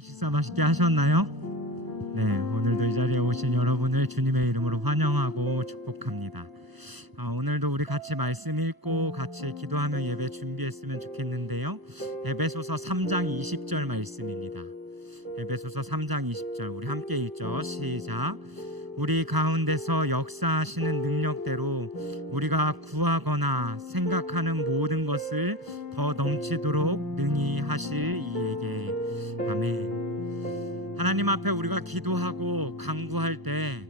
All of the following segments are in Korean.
식사 맛있게 하셨나요? 네, 오늘도 이 자리에 오신 여러분을 주님의 이름으로 환영하고 축복합니다. 오늘도 우리 같이 말씀 읽고 같이 기도하며 예배 준비했으면 좋겠는데요. 에베소서 3장 20절 말씀입니다. 에베소서 3장 20절 우리 함께 읽죠. 시작. 우리 가운데서 역사하시는 능력대로 우리가 구하거나 생각하는 모든 것을 더 넘치도록 능히 하실 이에게. 아멘. 하나님 앞에 우리가 기도하고 간구할 때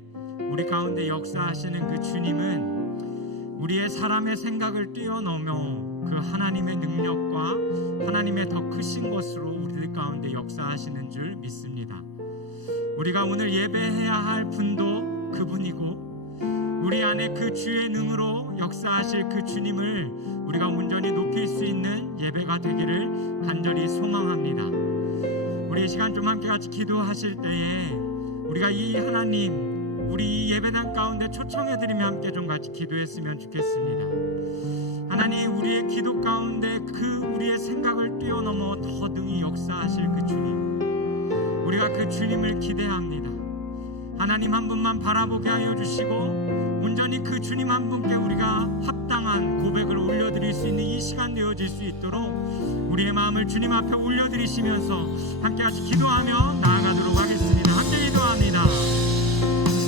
우리 가운데 역사하시는 그 주님은 우리의 사람의 생각을 뛰어넘어 그 하나님의 능력과 하나님의 더 크신 것으로 우리들 가운데 역사하시는 줄 믿습니다. 우리가 오늘 예배해야 할 분도 그분이고 우리 안에 그 주의 능으로 역사하실 그 주님을 우리가 온전히 높일 수 있는 예배가 되기를 간절히 소망합니다. 우리 이 시간 좀 함께 같이 기도하실 때에 우리가 이 하나님 우리 이 예배당 가운데 초청해드리며 함께 좀 같이 기도했으면 좋겠습니다. 하나님 우리의 기도 가운데 그 우리의 생각을 뛰어넘어 더 능히 역사하실 그 주님 우리가 그 주님을 기대합니다. 하나님 한 분만 바라보게 하여 주시고 온전히 그 주님 한 분께 우리가 합당한 고백을 올려드릴 수 있는 이 시간 되어질 수 있도록 우리의 마음을 주님 앞에 올려드리시면서 함께 같이 기도하며 나아가도록 하겠습니다. 함께 기도합니다.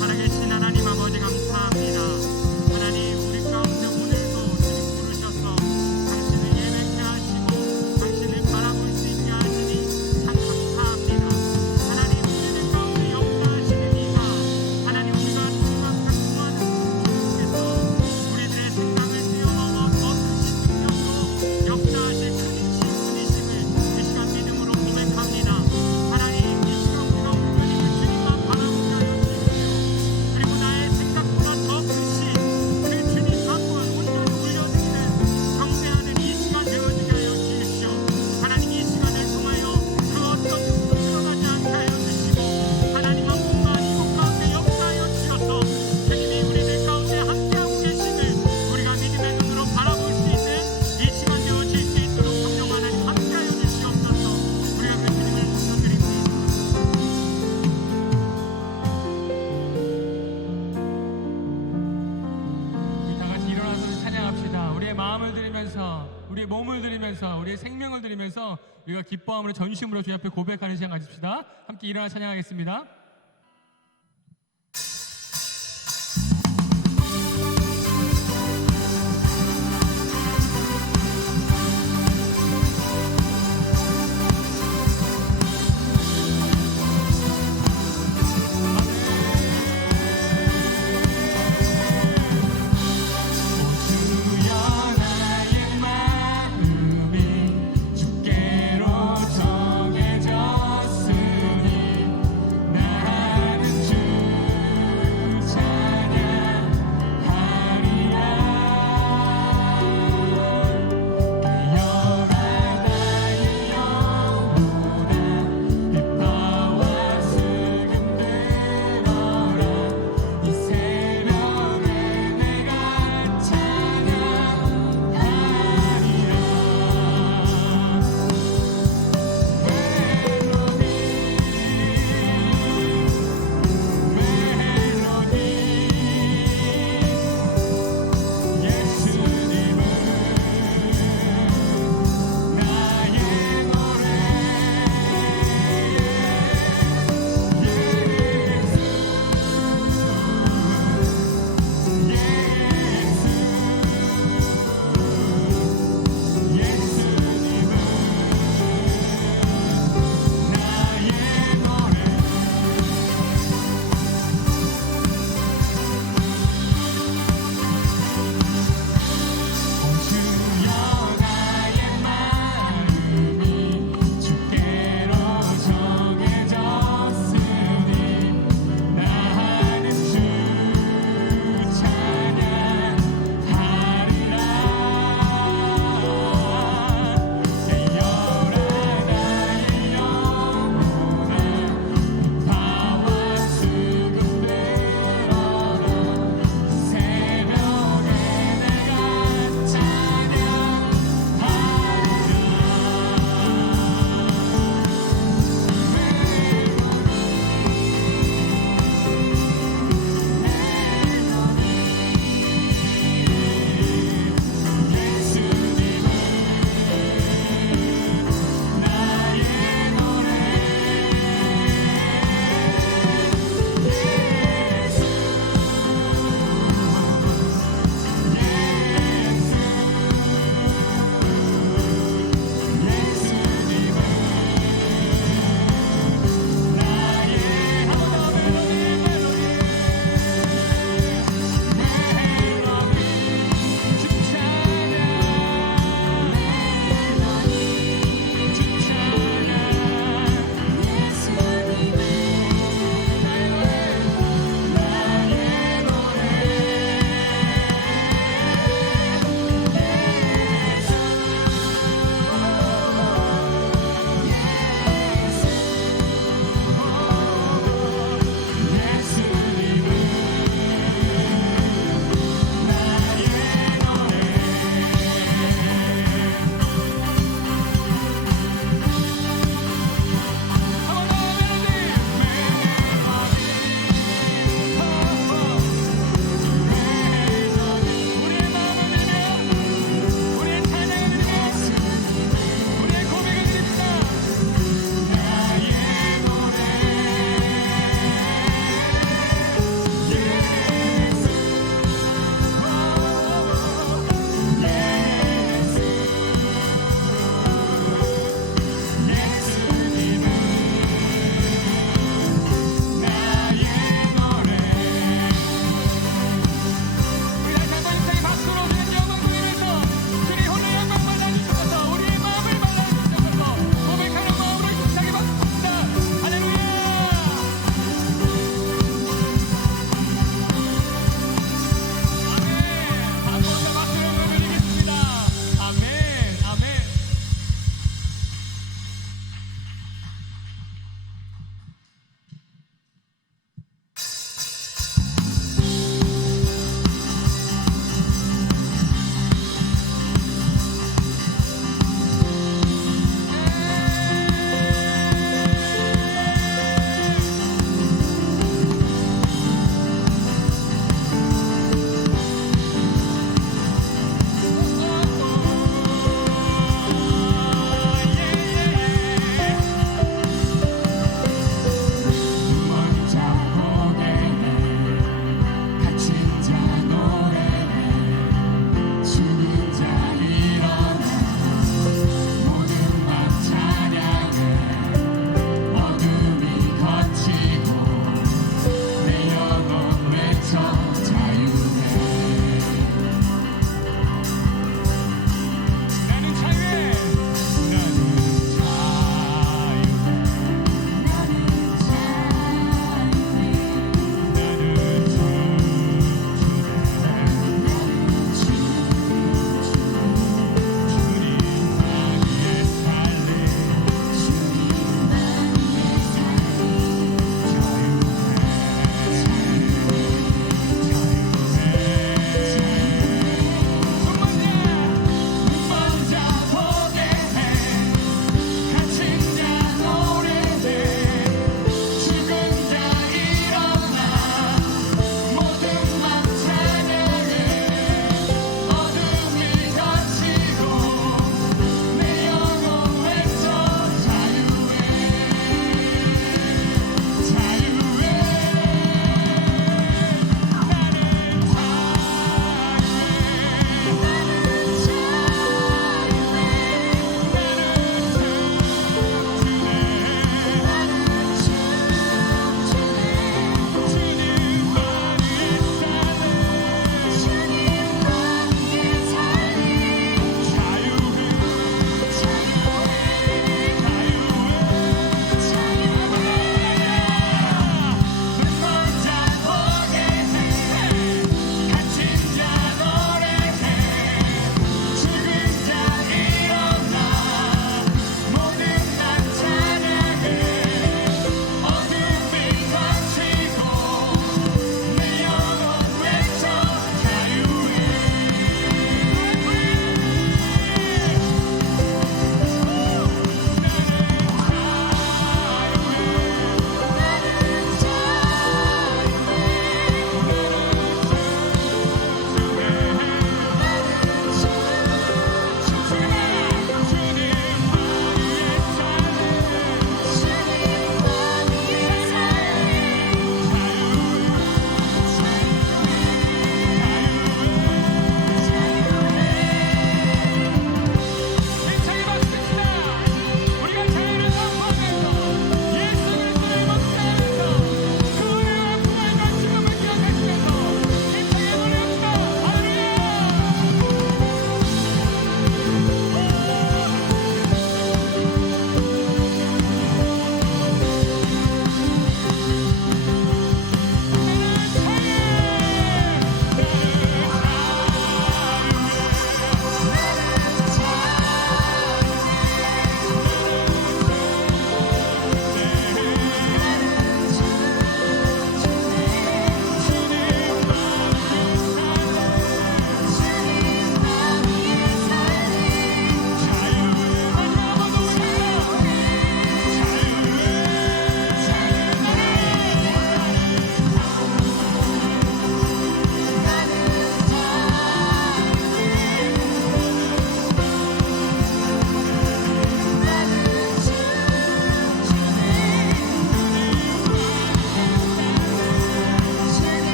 살아계신 하나님 아버지 감사합니다. 하나님 우리 가운데 오늘도 주님 부르셔서 당신을 예배케 하시고 당신을 바라볼 수 있게 하시니 참 감사합니다. 하나님 우리들 가운데 역사하시는 이가 하나님 우리가 주님 앞에 구하는 주님께서 우리들의 생각을 뛰어넘어 더 크신 능력으로 역사하실 큰 분이심을 이 시간 믿음으로 고백합니다. 하나님 이 시간 우리가 온전히 그 주님만 바라보게 하여 주십시오. 그리고 나의 생각보다 더 크신 그 주님 한 분 온전히 올려드리는 경배하는 이 시간 되어지게 하여 주십시오. 하나님 이 시간을 통하여 그 어떤 흠도 들어가지 않게 하여 주시고 하나님 한 분만 이곳 가운데 역사하여 주셔서 주님이 우리들 가운데 함께하고 계심을 우리가 믿음의 눈으로 바라볼 수 있는 이 시간 되어질 수 있도록 성령 하나님 함께하여 주시옵소서. 우리가 그 주님을 모셔드립니다. 우리 다 같이 일어나서 찬양합시다. 우리의 마음을 드리면서 우리의 몸을 드리면서 우리의 생명을 드리면서 우리가 기뻐함으로 전심으로 주 앞에 고백하는 시간 가집시다. 함께 일어나 찬양하겠습니다. 주께로 정해졌으니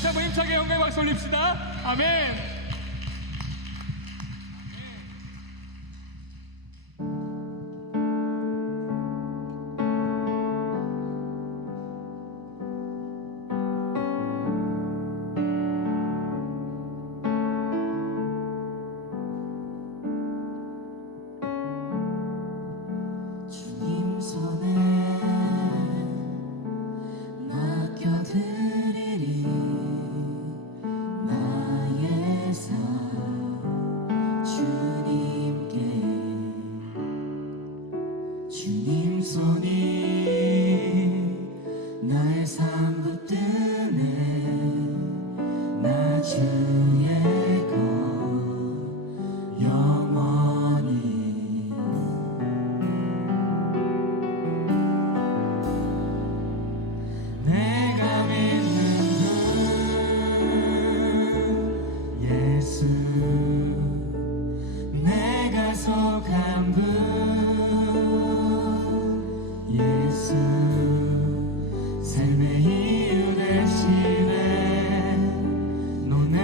다시 한번 힘차게 영광의 박수 올립시다. 아멘. 주님 손에 맡겨드리리 나의 삶 주님께 주님 손이 나의 삶 붙드네 나 주의 것 영원히 내가 믿는 분 예수 내가 속한 분 예수 삶의 이유 대신에 노는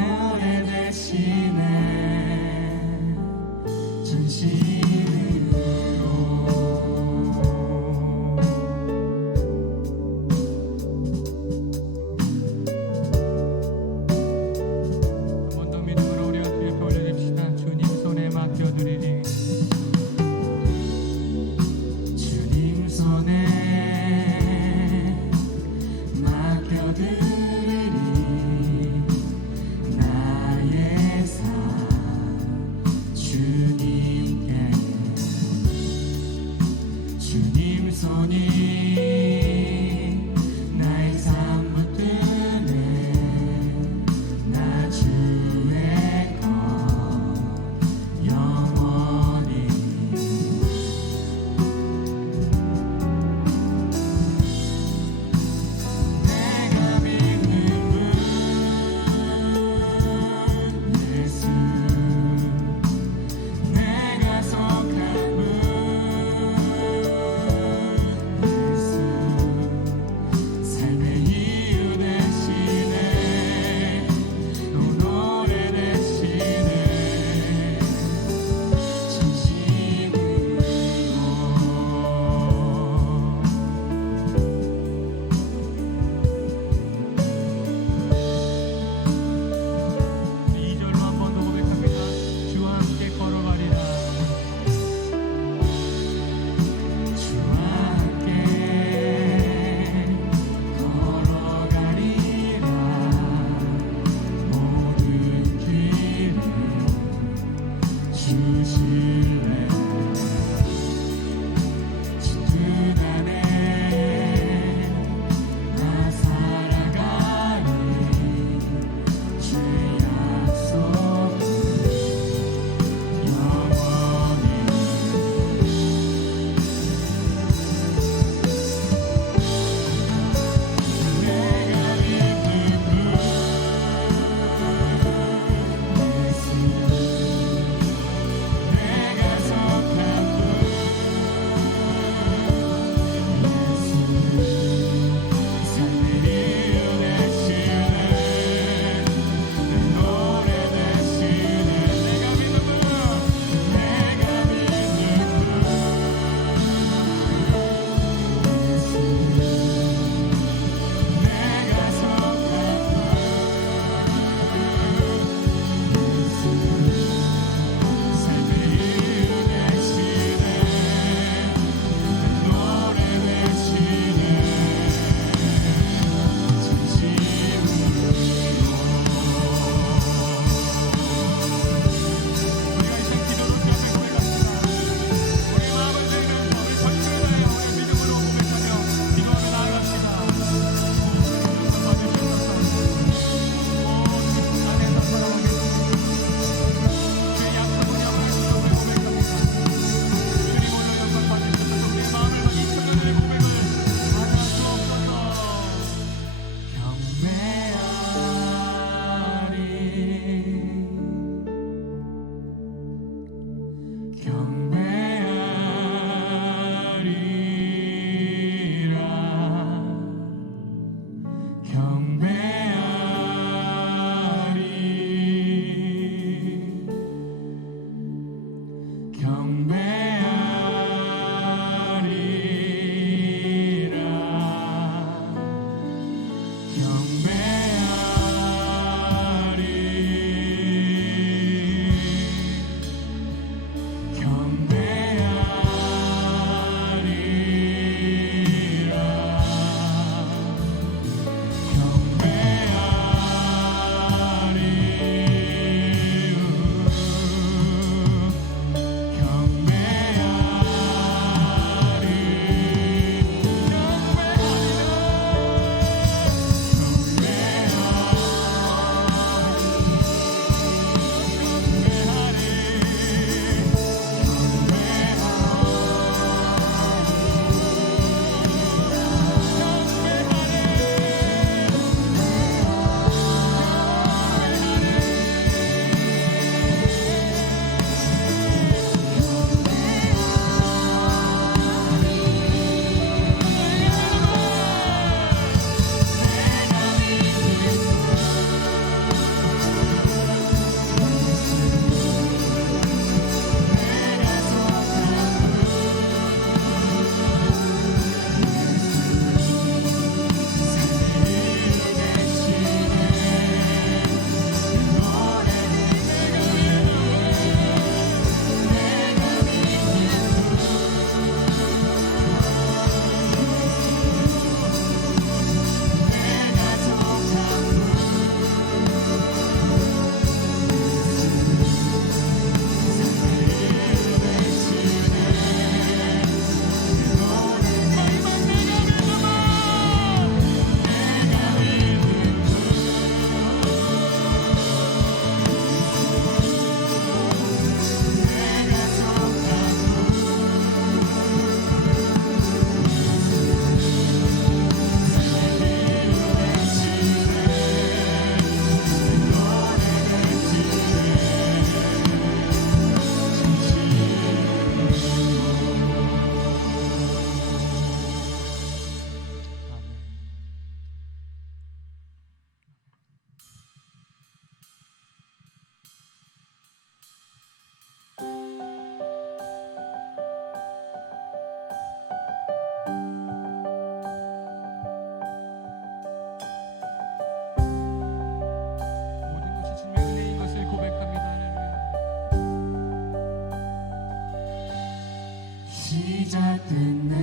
시작됐네.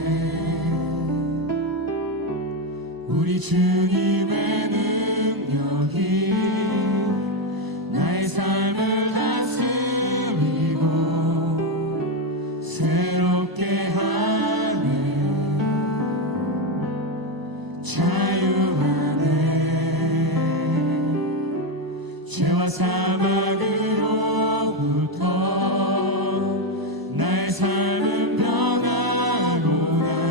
우리 주님의 능력이 나의 삶을 다스리고 새롭게 하네. 자유하네. 죄와 사망으로부터 나의 삶은 변하고 나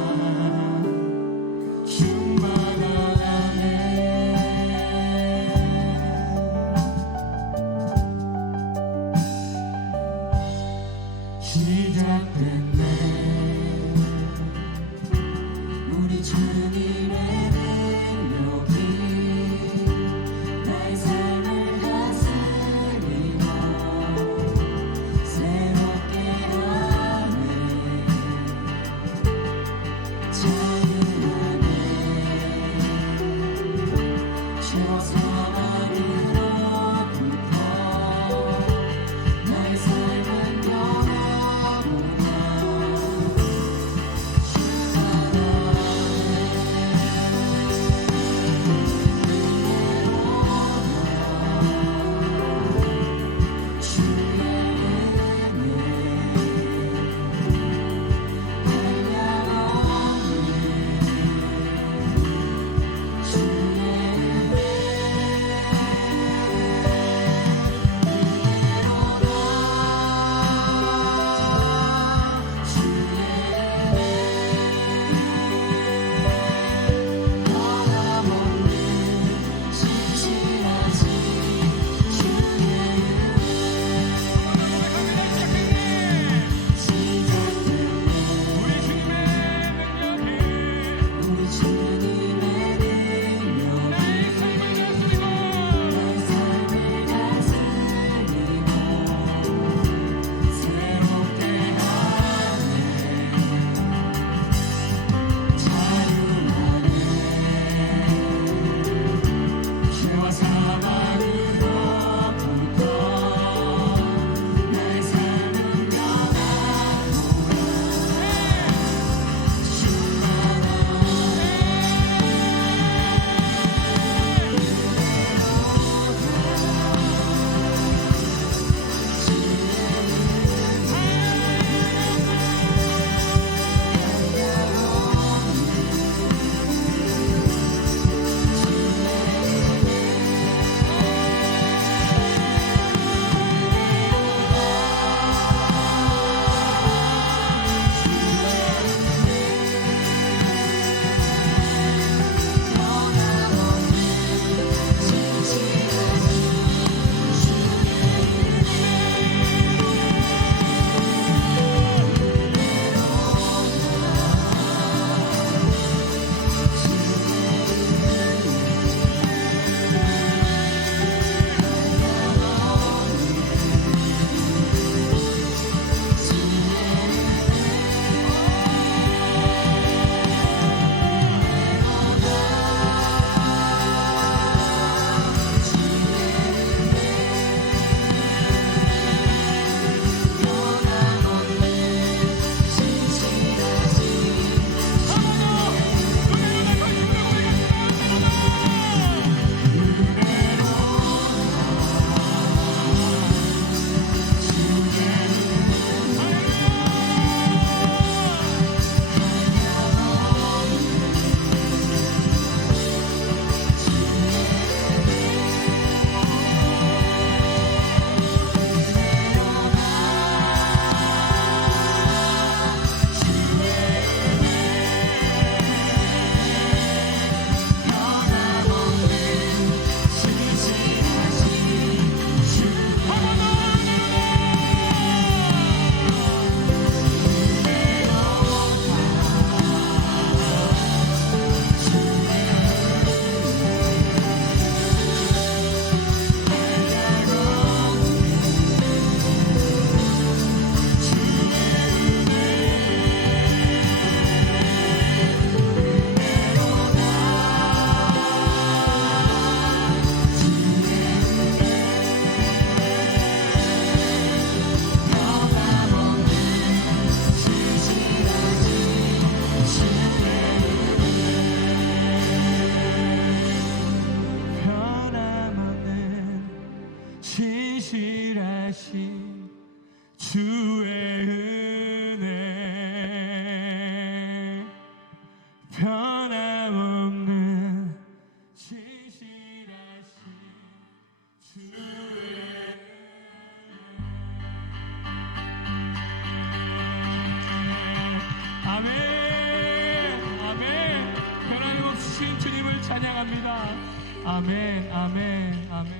아멘, 아멘, 아멘.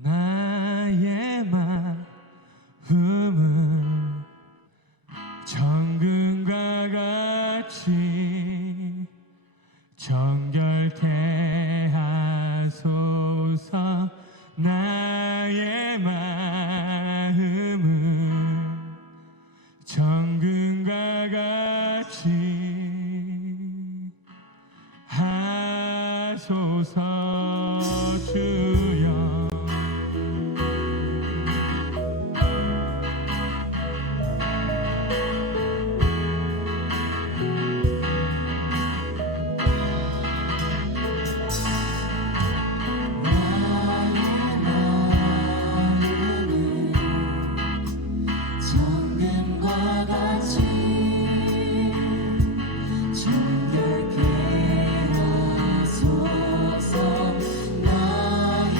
나의 마음을 정금과 같이 정결케 하소서. 나의 마음을 정금과 같이 하소서. 주여 정금과 같이 정결케 하소서. 나의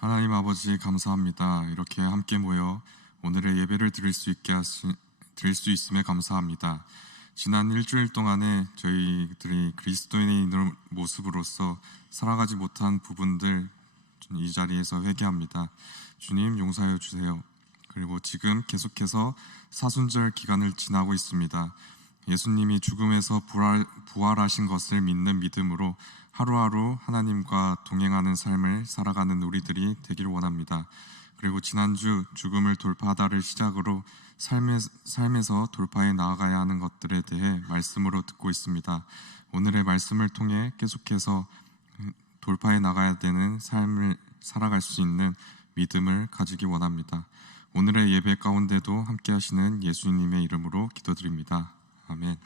하나님 아버지 감사합니다. 이렇게 함께 모여 오늘의 예배를 드릴 수 있음에 감사합니다. 지난 일주일 동안에 저희들이 그리스도인의 모습으로서 살아가지 못한 부분들 이 자리에서 회개합니다. 주님 용서하여 주세요. 그리고 지금 계속해서 사순절 기간을 지나고 있습니다. 예수님이 죽음에서 부활하신 것을 믿는 믿음으로 하루하루 하나님과 동행하는 삶을 살아가는 우리들이 되기를 원합니다. 그리고 지난주 죽음을 돌파하다를 시작으로 삶에서 돌파해 나아가야 하는 것들에 대해 말씀으로 듣고 있습니다. 오늘의 말씀을 통해 계속해서 돌파해 나가야 되는 삶을 살아갈 수 있는 믿음을 가지기 원합니다. 오늘의 예배 가운데도 함께 하시는 예수님의 이름으로 기도드립니다. 아멘.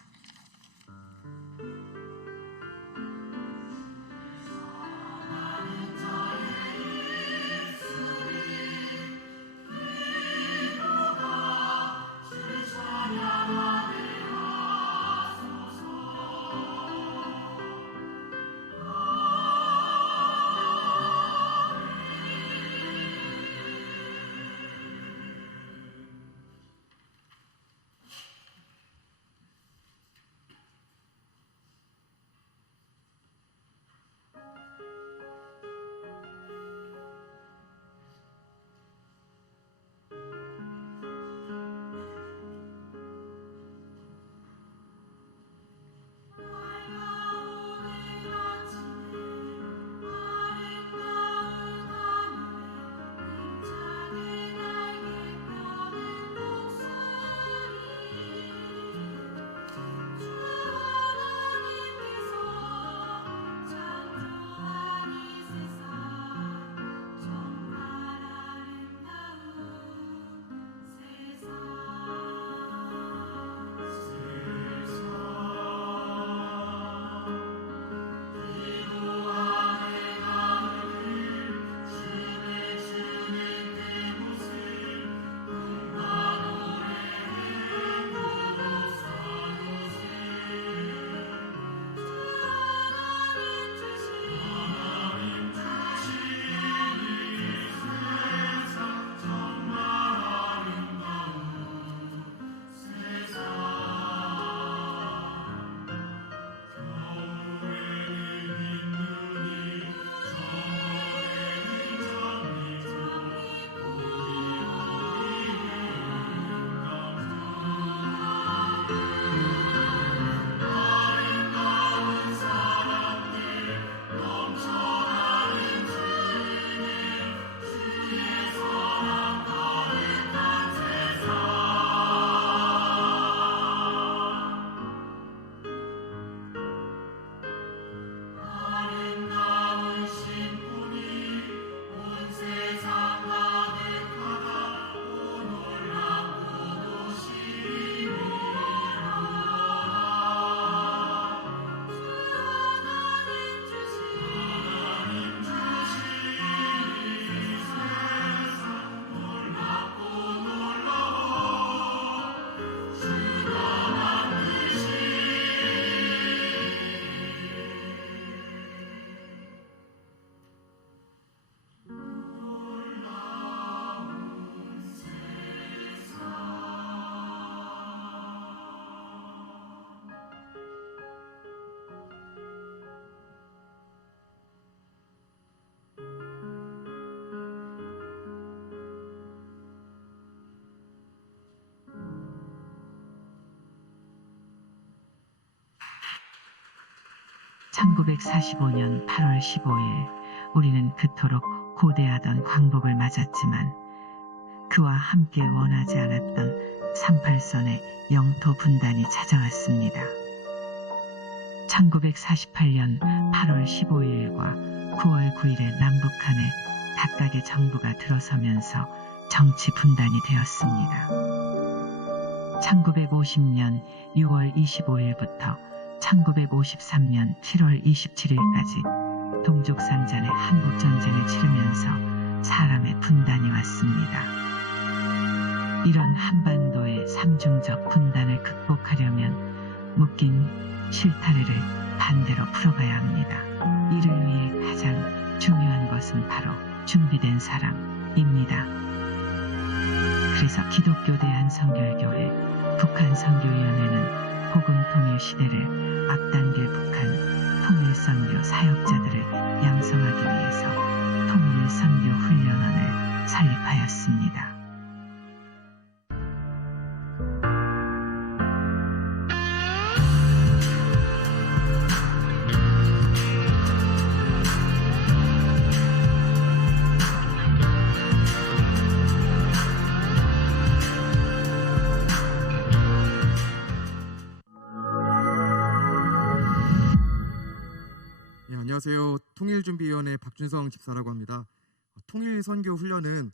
(1945년 8월 15일) 우리는 그토록 고대하던 광복을 맞았지만 그와 함께 원하지 않았던 38선의 영토 분단이 찾아왔습니다. 1948년 8월 15일과 9월 9일에 남북한에 각각의 정부가 들어서면서 정치 분단이 되었습니다. 1950년 6월 25일부터 1953년 7월 27일까지 동족상잔의 한국전쟁을 치르면서 사람의 분단이 왔습니다. 이런 한반도의 삼중적 분단을 극복하려면 묶인 실타래를 반대로 풀어가야 합니다. 이를 위해 가장 중요한 것은 바로 준비된 사람 기독교 대한선결교회 북한선교위원회는 복음통일 시대를 앞당길 북한 통일선교 사역자들을 양성하기 위해서 통일선교훈련원을 설립하였습니다. 네, 안녕하세요. 통일준비위원회 박준성 집사라고 합니다. 통일선교훈련은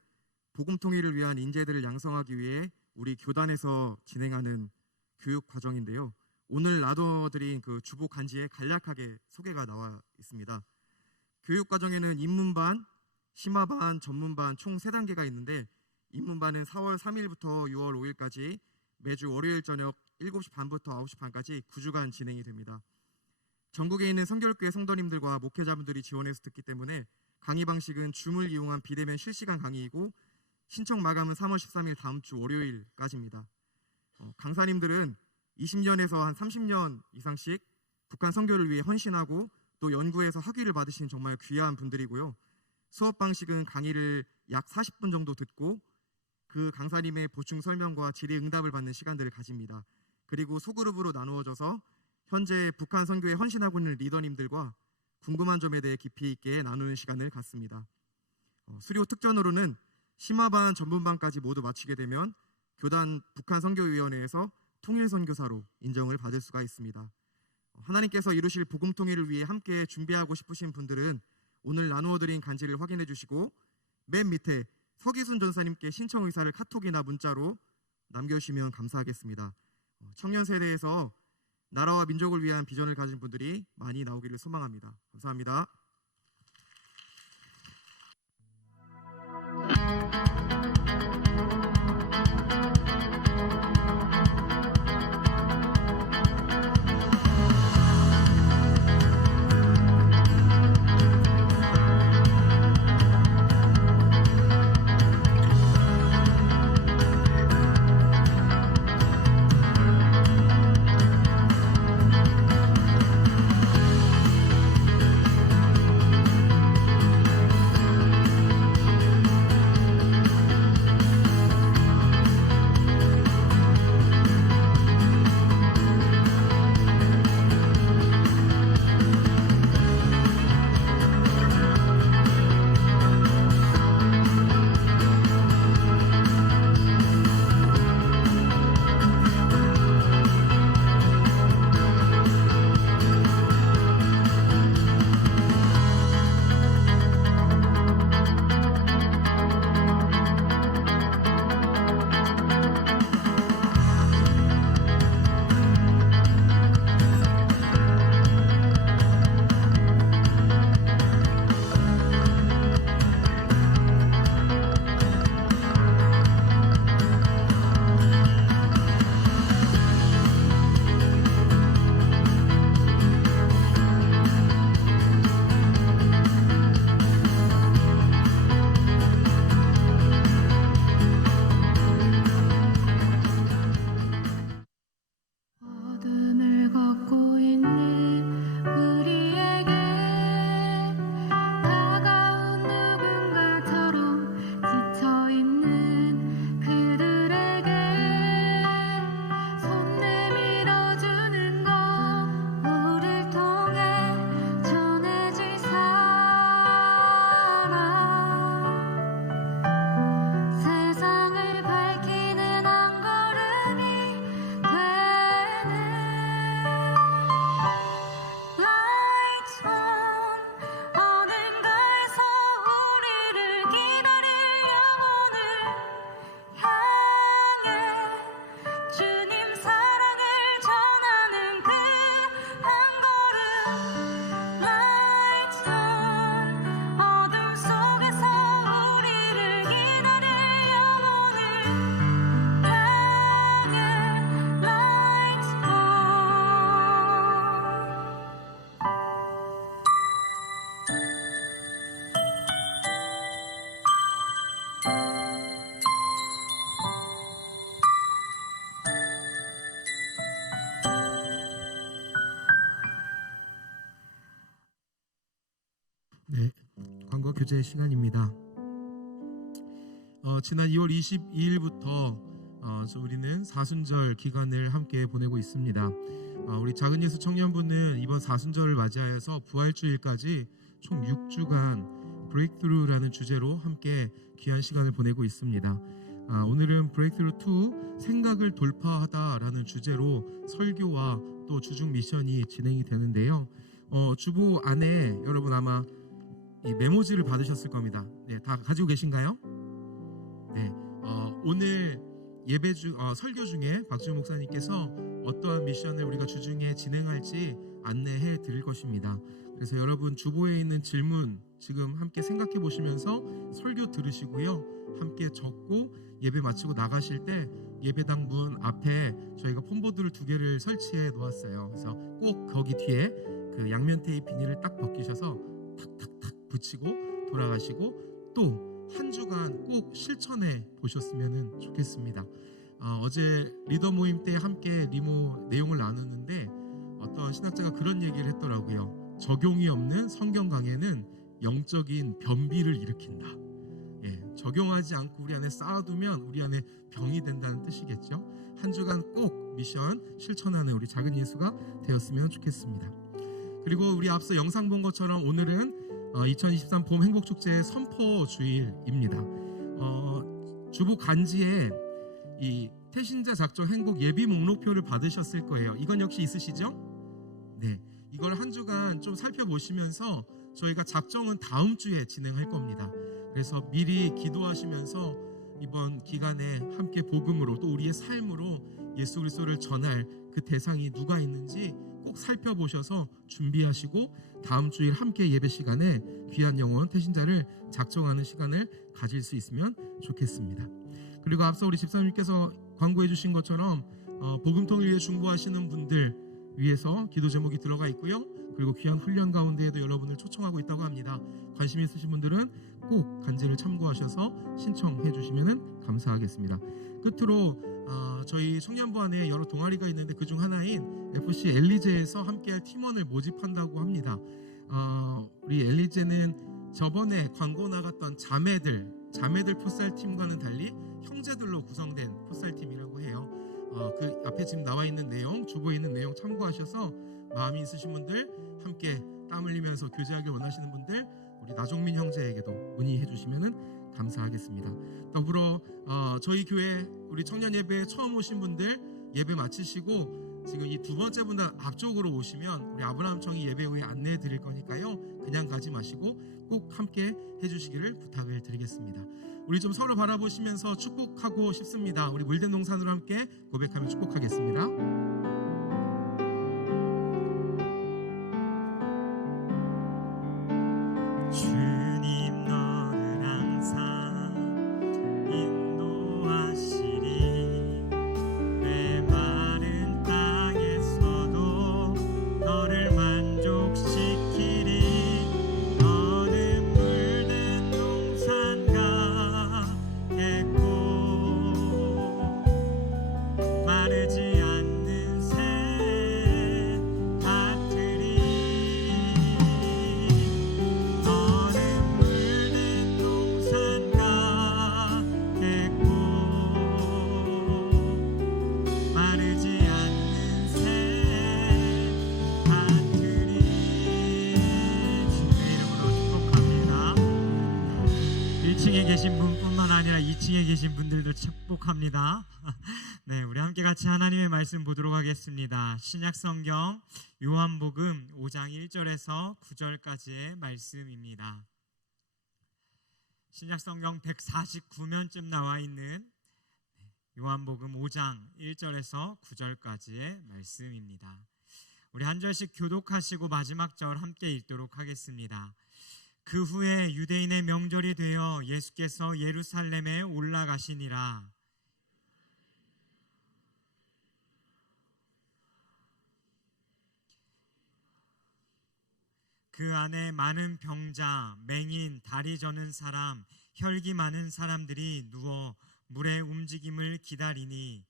복음통일을 위한 인재들을 양성하기 위해 우리 교단에서 진행하는 교육 과정인데요. 오늘 나눠드린 그 주보 간지에 간략하게 소개가 나와 있습니다. 교육 과정에는 입문반, 심화반, 전문반 총 3단계가 있는데 입문반은 4월 3일부터 6월 5일까지 매주 월요일 저녁 7시 반부터 9시 반까지 9주간 진행이 됩니다. 전국에 있는 선결교회 성도님들과 목회자분들이 지원해서 듣기 때문에 강의 방식은 줌을 이용한 비대면 실시간 강의이고 신청 마감은 3월 13일 다음 주 월요일까지입니다. 강사님들은 20년에서 한 30년 이상씩 북한 선교를 위해 헌신하고 또 연구해서 학위를 받으신 정말 귀한 분들이고요. 수업 방식은 강의를 약 40분 정도 듣고 그 강사님의 보충 설명과 질의응답을 받는 시간들을 가집니다. 그리고 소그룹으로 나누어져서 현재 북한 선교에 헌신하고 있는 리더님들과 궁금한 점에 대해 깊이 있게 나누는 시간을 갖습니다. 수료 특전으로는 심화반, 전문반까지 모두 마치게 되면 교단 북한 선교위원회에서 통일선교사로 인정을 받을 수가 있습니다. 하나님께서 이루실 복음 통일을 위해 함께 준비하고 싶으신 분들은 오늘 나누어드린 간지를 확인해 주시고 맨 밑에 서기순 전사님께 신청 의사를 카톡이나 문자로 남겨주시면 감사하겠습니다. 청년 세대에서 나라와 민족을 위한 비전을 가진 분들이 많이 나오기를 소망합니다. 감사합니다. 여러분과 교제 시간입니다. 지난 2월 22일부터 우리는 사순절 기간을 함께 보내고 있습니다. 우리 작은 예수 청년부는 이번 사순절을 맞이하여서 부활주일까지 총 6주간 브레이크트루라는 주제로 함께 귀한 시간을 보내고 있습니다. 오늘은 브레이크트루 2 생각을 돌파하다라는 주제로 설교와 또 주중 미션이 진행이 되는데요. 주보 안에 여러분 아마 이 메모지를 받으셨을 겁니다. 네, 다 가지고 계신가요? 네, 오늘 예배 중 설교 중에 박주영 목사님께서 어떠한 미션을 우리가 주중에 진행할지 안내해 드릴 것입니다. 그래서 여러분 주보에 있는 질문 지금 함께 생각해 보시면서 설교 들으시고요. 함께 적고 예배 마치고 나가실 때 예배당 문 앞에 저희가 폰보드를 2개를 설치해 놓았어요. 그래서 꼭 거기 뒤에 그 양면 테이프 비닐을 딱 벗기셔서 탁탁탁 붙이고 돌아가시고 또 한 주간 꼭 실천해 보셨으면 좋겠습니다. 어제 리더 모임 때 함께 리모 내용을 나누는데 어떤 신학자가 그런 얘기를 했더라고요. 적용이 없는 성경 강해는 영적인 변비를 일으킨다. 적용하지 않고 우리 안에 쌓아두면 우리 안에 병이 된다는 뜻이겠죠. 한 주간 꼭 미션 실천하는 우리 작은 예수가 되었으면 좋겠습니다. 그리고 우리 앞서 영상 본 것처럼 오늘은 2023 봄 행복축제의 선포 주일입니다. 주보 간지에 이 태신자 작정 행복 예비 목록표를 받으셨을 거예요. 이건 역시 있으시죠? 네, 이걸 한 주간 좀 살펴보시면서 저희가 작정은 다음 주에 진행할 겁니다. 그래서 미리 기도하시면서 이번 기간에 함께 복음으로 또 우리의 삶으로 예수 그리스도를 전할 그 대상이 누가 있는지 꼭 살펴보셔서 준비하시고 다음 주일 함께 예배 시간에 귀한 영혼 태신자를 작정하는 시간을 가질 수 있으면 좋겠습니다. 그리고 앞서 우리 집사님께서 광고해 주신 것처럼 복음통을 위해 중보하시는 분들 위해서 기도 제목이 들어가 있고요. 그리고 귀한 훈련 가운데에도 여러분을 초청하고 있다고 합니다. 관심 있으신 분들은 꼭 간증을 참고하셔서 신청해 주시면 감사하겠습니다. 끝으로 저희 청년부 안에 여러 동아리가 있는데 그중 하나인 FC 엘리제에서 함께할 팀원을 모집한다고 합니다. 우리 엘리제는 저번에 광고 나갔던 자매들 풋살팀과는 달리 형제들로 구성된 풋살팀이라고 해요. 그 앞에 지금 나와 있는 내용, 주보에 있는 내용 참고하셔서 마음이 있으신 분들, 함께 땀 흘리면서 교제하길 원하시는 분들, 우리 나종민 형제에게도 문의해 주시면 감사하겠습니다. 더불어 저희 교회 우리 청년 예배에 처음 오신 분들 예배 마치시고 지금 이 두 번째 분들 앞쪽으로 오시면 우리 아브라함청이 예배 후에 안내해 드릴 거니까요. 그냥 가지 마시고 꼭 함께 해주시기를 부탁을 드리겠습니다. 우리 좀 서로 바라보시면서 축복하고 싶습니다. 우리 물된 동산으로 함께 고백하며 축복하겠습니다. 주님 너를 항상 인도하시리 내 마른 땅에서도 너를 만족시키리 너는 물든 동산 같겠고 마르지 않는 새 같으리 너는 물든 동산 같겠고 마르지 않는 새 같으리 주님의 이름으로 축복합니다. 1층에 계신 분뿐만 아니라 2층에 계신 분들도 축복합니다. 네, 우리 함께 같이 하나님의 말씀 보도록 하겠습니다. 신약 성경 요한복음 5장 1절에서 9절까지의 말씀입니다. 신약 성경 149면쯤 나와 있는 요한복음 5장 1절에서 9절까지의 말씀입니다. 우리 한 절씩 교독하시고 마지막 절 함께 읽도록 하겠습니다. 그 후에 유대인의 명절이 되어 예수께서 예루살렘에 올라가시니라. 그 안에 많은 병자, 맹인, 다리 저는 사람, 혈기 많은 사람들이 누워 물의 움직임을 기다리니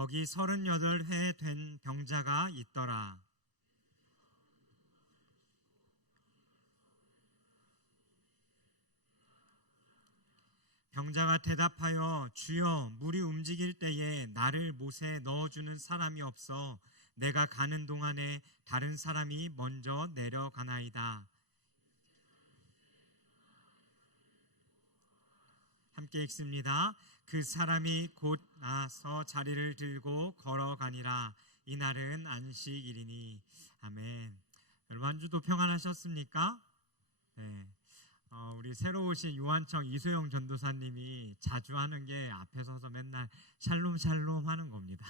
거기 38회 된 병자가 있더라. 병자가 대답하여 주여 물이 움직일 때에 나를 못에 넣어주는 사람이 없어 내가 가는 동안에 다른 사람이 먼저 내려가나이다. 함께 읽습니다. 그 사람이 곧 나서 자리를 들고 걸어가니라. 이날은 안식일이니. 아멘. 여러분 한 주도 평안하셨습니까? 네. 우리 새로 오신 요한청 이소영 전도사님이 자주 하는 게 앞에 서서 맨날 샬롬 샬롬 하는 겁니다.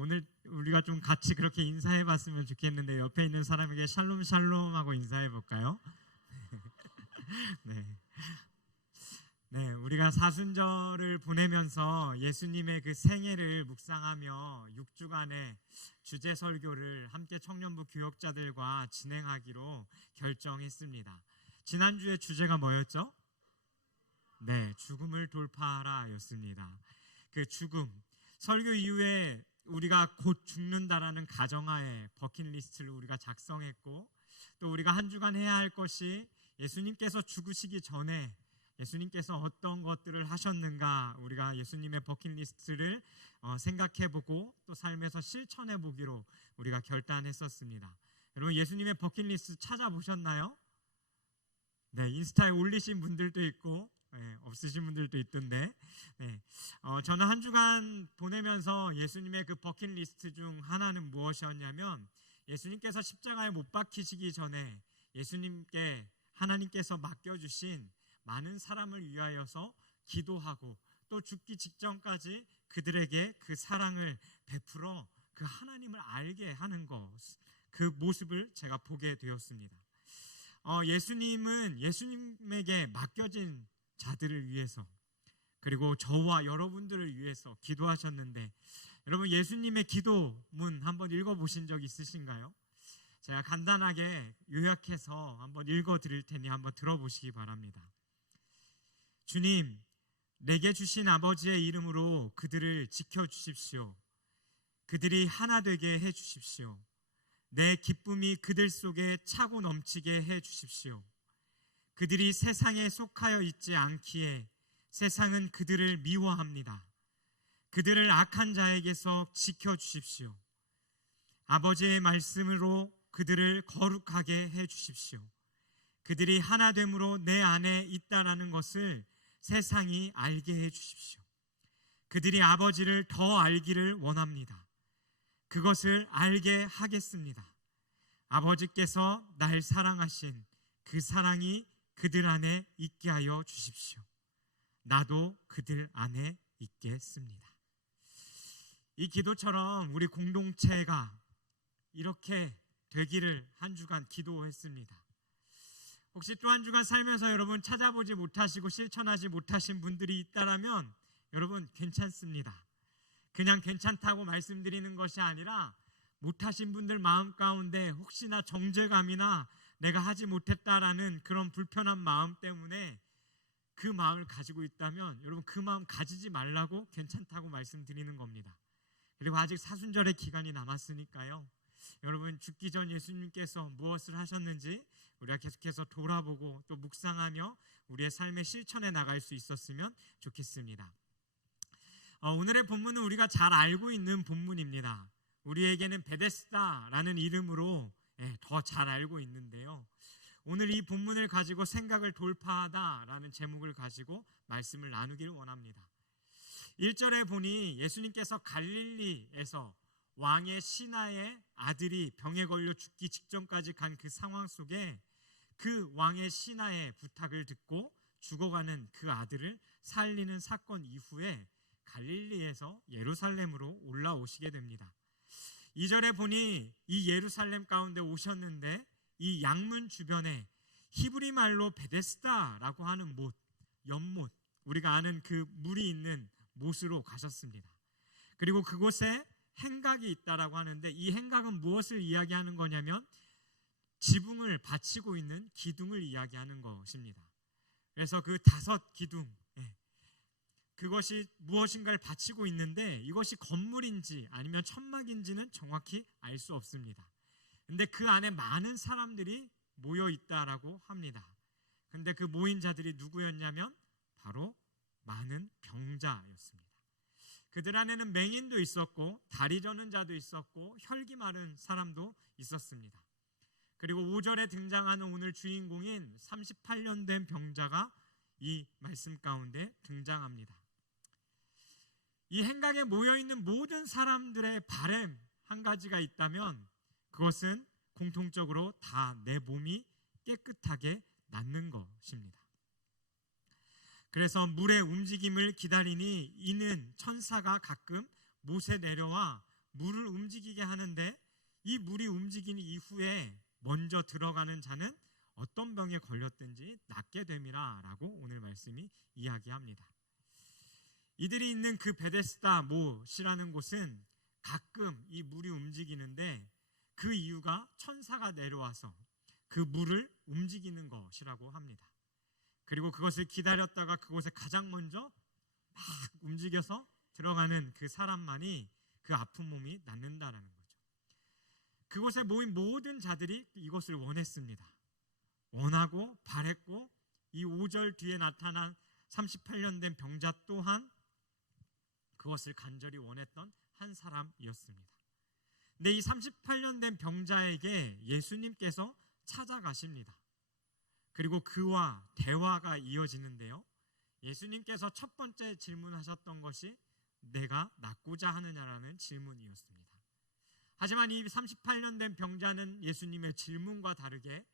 오늘 우리가 좀 같이 그렇게 인사해 봤으면 좋겠는데 옆에 있는 사람에게 샬롬 샬롬 하고 인사해 볼까요? 네. 네, 우리가 사순절을 보내면서 예수님의 그 생애를 묵상하며 6주간의 주제 설교를 함께 청년부 교역자들과 진행하기로 결정했습니다. 지난주에 주제가 뭐였죠? 네, 죽음을 돌파하라 였습니다. 그 죽음, 설교 이후에 우리가 곧 죽는다라는 가정하에 버킷리스트를 우리가 작성했고 또 우리가 한 주간 해야 할 것이 예수님께서 죽으시기 전에 예수님께서 어떤 것들을 하셨는가 우리가 예수님의 버킷리스트를 생각해보고 또 삶에서 실천해보기로 우리가 결단했었습니다. 여러분 예수님의 버킷리스트 찾아보셨나요? 네, 인스타에 올리신 분들도 있고 없으신 분들도 있던데 저는 한 주간 보내면서 예수님의 그 버킷리스트 중 하나는 무엇이었냐면 예수님께서 십자가에 못 박히시기 전에 예수님께 하나님께서 맡겨주신 많은 사람을 위하여서 기도하고 또 죽기 직전까지 그들에게 그 사랑을 베풀어 그 하나님을 알게 하는 것, 그 모습을 제가 보게 되었습니다. 예수님은 예수님에게 맡겨진 자들을 위해서 그리고 저와 여러분들을 위해서 기도하셨는데 여러분 예수님의 기도문 한번 읽어보신 적 있으신가요? 제가 간단하게 요약해서 한번 읽어드릴 테니 한번 들어보시기 바랍니다. 주님, 내게 주신 아버지의 이름으로 그들을 지켜주십시오. 그들이 하나 되게 해주십시오. 내 기쁨이 그들 속에 차고 넘치게 해주십시오. 그들이 세상에 속하여 있지 않기에 세상은 그들을 미워합니다. 그들을 악한 자에게서 지켜주십시오. 아버지의 말씀으로 그들을 거룩하게 해주십시오. 그들이 하나됨으로 내 안에 있다라는 것을 세상이 알게 해주십시오. 그들이 아버지를 더 알기를 원합니다. 그것을 알게 하겠습니다. 아버지께서 날 사랑하신 그 사랑이 그들 안에 있게 하여 주십시오. 나도 그들 안에 있겠습니다. 이 기도처럼 우리 공동체가 이렇게 되기를 한 주간 기도했습니다. 혹시 또 한 주간 살면서 여러분 찾아보지 못하시고 실천하지 못하신 분들이 있다라면 여러분 괜찮습니다. 그냥 괜찮다고 말씀드리는 것이 아니라 못하신 분들 마음 가운데 혹시나 정죄감이나 내가 하지 못했다라는 그런 불편한 마음 때문에 그 마음을 가지고 있다면 여러분 그 마음 가지지 말라고 괜찮다고 말씀드리는 겁니다. 그리고 아직 사순절의 기간이 남았으니까요. 여러분 죽기 전 예수님께서 무엇을 하셨는지 우리가 계속해서 돌아보고 또 묵상하며 우리의 삶에 실천해 나갈 수 있었으면 좋겠습니다. 오늘의 본문은 우리가 잘 알고 있는 본문입니다. 우리에게는 베데스다라는 이름으로 더 잘 알고 있는데요. 오늘 이 본문을 가지고 생각을 돌파하다라는 제목을 가지고 말씀을 나누기를 원합니다. 1절에 보니 예수님께서 갈릴리에서 왕의 신하의 아들이 병에 걸려 죽기 직전까지 간 그 상황 속에 그 왕의 신하의 부탁을 듣고 죽어가는 그 아들을 살리는 사건 이후에 갈릴리에서 예루살렘으로 올라오시게 됩니다. 2절에 보니 이 예루살렘 가운데 오셨는데 이 양문 주변에 히브리 말로 베데스다라고 하는 못, 연못, 우리가 아는 그 물이 있는 못으로 가셨습니다. 그리고 그곳에 행각이 있다라고 하는데 이 행각은 무엇을 이야기하는 거냐면 지붕을 받치고 있는 기둥을 이야기하는 것입니다. 그래서 그 5 기둥, 그것이 무엇인가를 바치고 있는데 이것이 건물인지 아니면 천막인지는 정확히 알 수 없습니다. 근데 그 안에 많은 사람들이 모여 있다라고 합니다. 근데 그 모인 자들이 누구였냐면 바로 많은 병자였습니다. 그들 안에는 맹인도 있었고 다리 저는 자도 있었고 혈기 마른 사람도 있었습니다. 그리고 5절에 등장하는 오늘 주인공인 38년 된 병자가 이 말씀 가운데 등장합니다. 이 행각에 모여있는 모든 사람들의 바램 한 가지가 있다면 그것은 공통적으로 다 내 몸이 깨끗하게 낫는 것입니다. 그래서 물의 움직임을 기다리니 이는 천사가 가끔 못에 내려와 물을 움직이게 하는데 이 물이 움직이는 이후에 먼저 들어가는 자는 어떤 병에 걸렸든지 낫게 됨이라 라고 오늘 말씀이 이야기합니다. 이들이 있는 그 베데스다 못이라는 곳은 가끔 이 물이 움직이는데 그 이유가 천사가 내려와서 그 물을 움직이는 것이라고 합니다. 그리고 그것을 기다렸다가 그곳에 가장 먼저 막 움직여서 들어가는 그 사람만이 그 아픈 몸이 낫는다라는 거죠. 그곳에 모인 모든 자들이 이것을 원했습니다. 원하고 바랬고 이 5절 뒤에 나타난 38년 된 병자 또한 그것을 간절히 원했던 한 사람이었습니다. 근데 이 38년 된 병자에게 예수님께서 찾아가십니다. 그리고 그와 대화가 이어지는데요. 예수님께서 첫 번째 질문하셨던 것이 내가 낫고자 하느냐라는 질문이었습니다. 하지만 이 38년 된 병자는 예수님의 질문과 다르게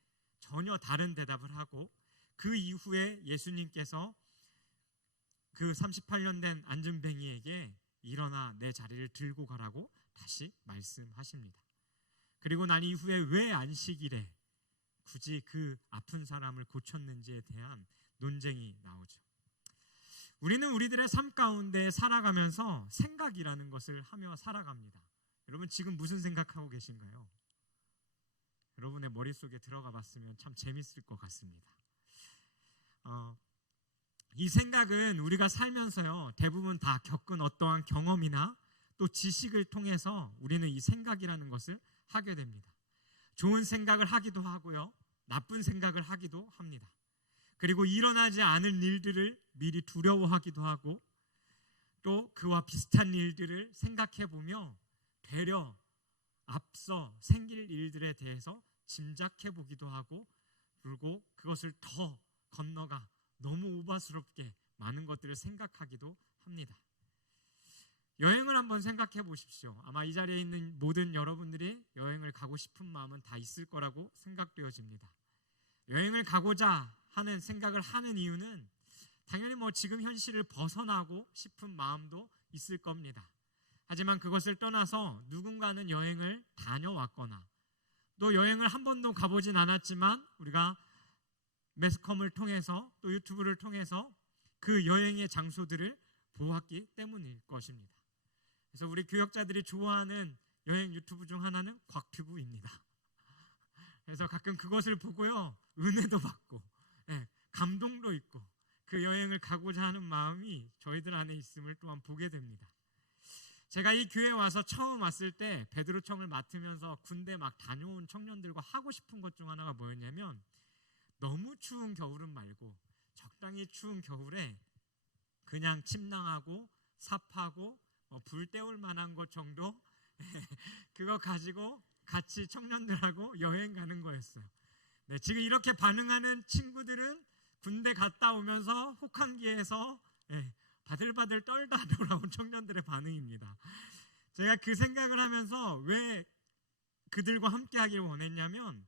전혀 다른 대답을 하고 그 이후에 예수님께서 그 38년 된 안진뱅이에게 일어나 내 자리를 들고 가라고 다시 말씀하십니다. 그리고 난 이후에 왜 안식일에 굳이 그 아픈 사람을 고쳤는지에 대한 논쟁이 나오죠. 우리는 우리들의 삶 가운데 살아가면서 생각이라는 것을 하며 살아갑니다. 여러분 지금 무슨 생각하고 계신가요? 여러분의 머릿속에 들어가 봤으면 참 재밌을 것 같습니다. 이 생각은 우리가 살면서요 대부분 다 겪은 어떠한 경험이나 또 지식을 통해서 우리는 이 생각이라는 것을 하게 됩니다. 좋은 생각을 하기도 하고요 나쁜 생각을 하기도 합니다. 그리고 일어나지 않을 일들을 미리 두려워하기도 하고 또 그와 비슷한 일들을 생각해 보며 되려 앞서 생길 일들에 대해서 짐작해 보기도 하고 그리고 그것을 더 건너가 너무 오바스럽게 많은 것들을 생각하기도 합니다. 여행을 한번 생각해 보십시오. 아마 이 자리에 있는 모든 여러분들이 여행을 가고 싶은 마음은 다 있을 거라고 생각되어집니다. 여행을 가고자 하는 생각을 하는 이유는 당연히 지금 현실을 벗어나고 싶은 마음도 있을 겁니다. 하지만 그것을 떠나서 누군가는 여행을 다녀왔거나 또 여행을 한 번도 가보진 않았지만 우리가 매스컴을 통해서 또 유튜브를 통해서 그 여행의 장소들을 보았기 때문일 것입니다. 그래서 우리 교역자들이 좋아하는 여행 유튜브 중 하나는 곽튜브입니다. 그래서 가끔 그것을 보고요 은혜도 받고 감동도 있고 그 여행을 가고자 하는 마음이 저희들 안에 있음을 또한 보게 됩니다. 제가 이 교회에 와서 처음 왔을 때 베드로청을 맡으면서 군대 막 다녀온 청년들과 하고 싶은 것 중 하나가 뭐였냐면 너무 추운 겨울은 말고 적당히 추운 겨울에 그냥 침낭하고 삽하고 불 때울 만한 것 정도 그거 가지고 같이 청년들하고 여행 가는 거였어요. 네, 지금 이렇게 반응하는 친구들은 군대 갔다 오면서 혹한기에서 바들바들 떨다 돌아온 청년들의 반응입니다. 제가 그 생각을 하면서 왜 그들과 함께 하기를 원했냐면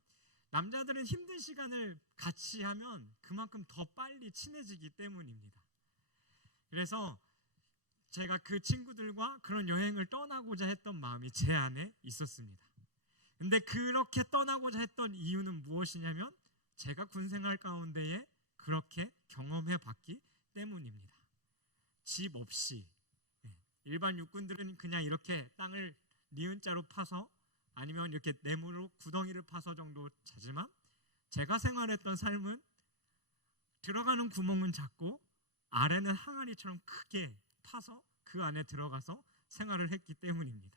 남자들은 힘든 시간을 같이 하면 그만큼 더 빨리 친해지기 때문입니다. 그래서 제가 그 친구들과 그런 여행을 떠나고자 했던 마음이 제 안에 있었습니다. 근데 그렇게 떠나고자 했던 이유는 무엇이냐면 제가 군생활 가운데에 그렇게 경험해 봤기 때문입니다. 집 없이 일반 육군들은 그냥 이렇게 땅을 니은자로 파서 아니면 이렇게 네모로 구덩이를 파서 정도 자지만 제가 생활했던 삶은 들어가는 구멍은 작고 아래는 항아리처럼 크게 파서 그 안에 들어가서 생활을 했기 때문입니다.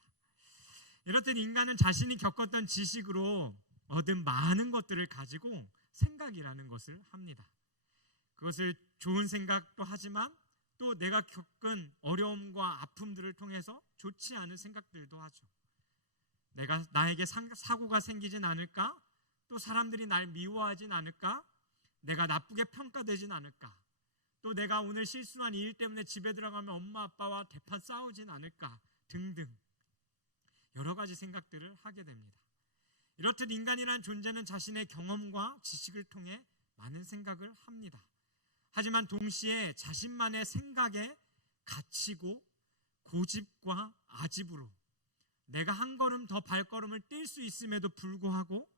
이렇듯 인간은 자신이 겪었던 지식으로 얻은 많은 것들을 가지고 생각이라는 것을 합니다. 그것을 좋은 생각도 하지만 또 내가 겪은 어려움과 아픔들을 통해서 좋지 않은 생각들도 하죠. 나에게 사고가 생기진 않을까? 또 사람들이 날 미워하진 않을까? 내가 나쁘게 평가되진 않을까? 또 내가 오늘 실수한 일 때문에 집에 들어가면 엄마 아빠와 대판 싸우진 않을까? 등등 여러 가지 생각들을 하게 됩니다. 이렇듯 인간이란 존재는 자신의 경험과 지식을 통해 많은 생각을 합니다. 하지만 동시에 자신만의 생각에 갇히고 고집과 아집으로 내가 한 걸음 더 발걸음을 뛸 수 있음에도 불구하고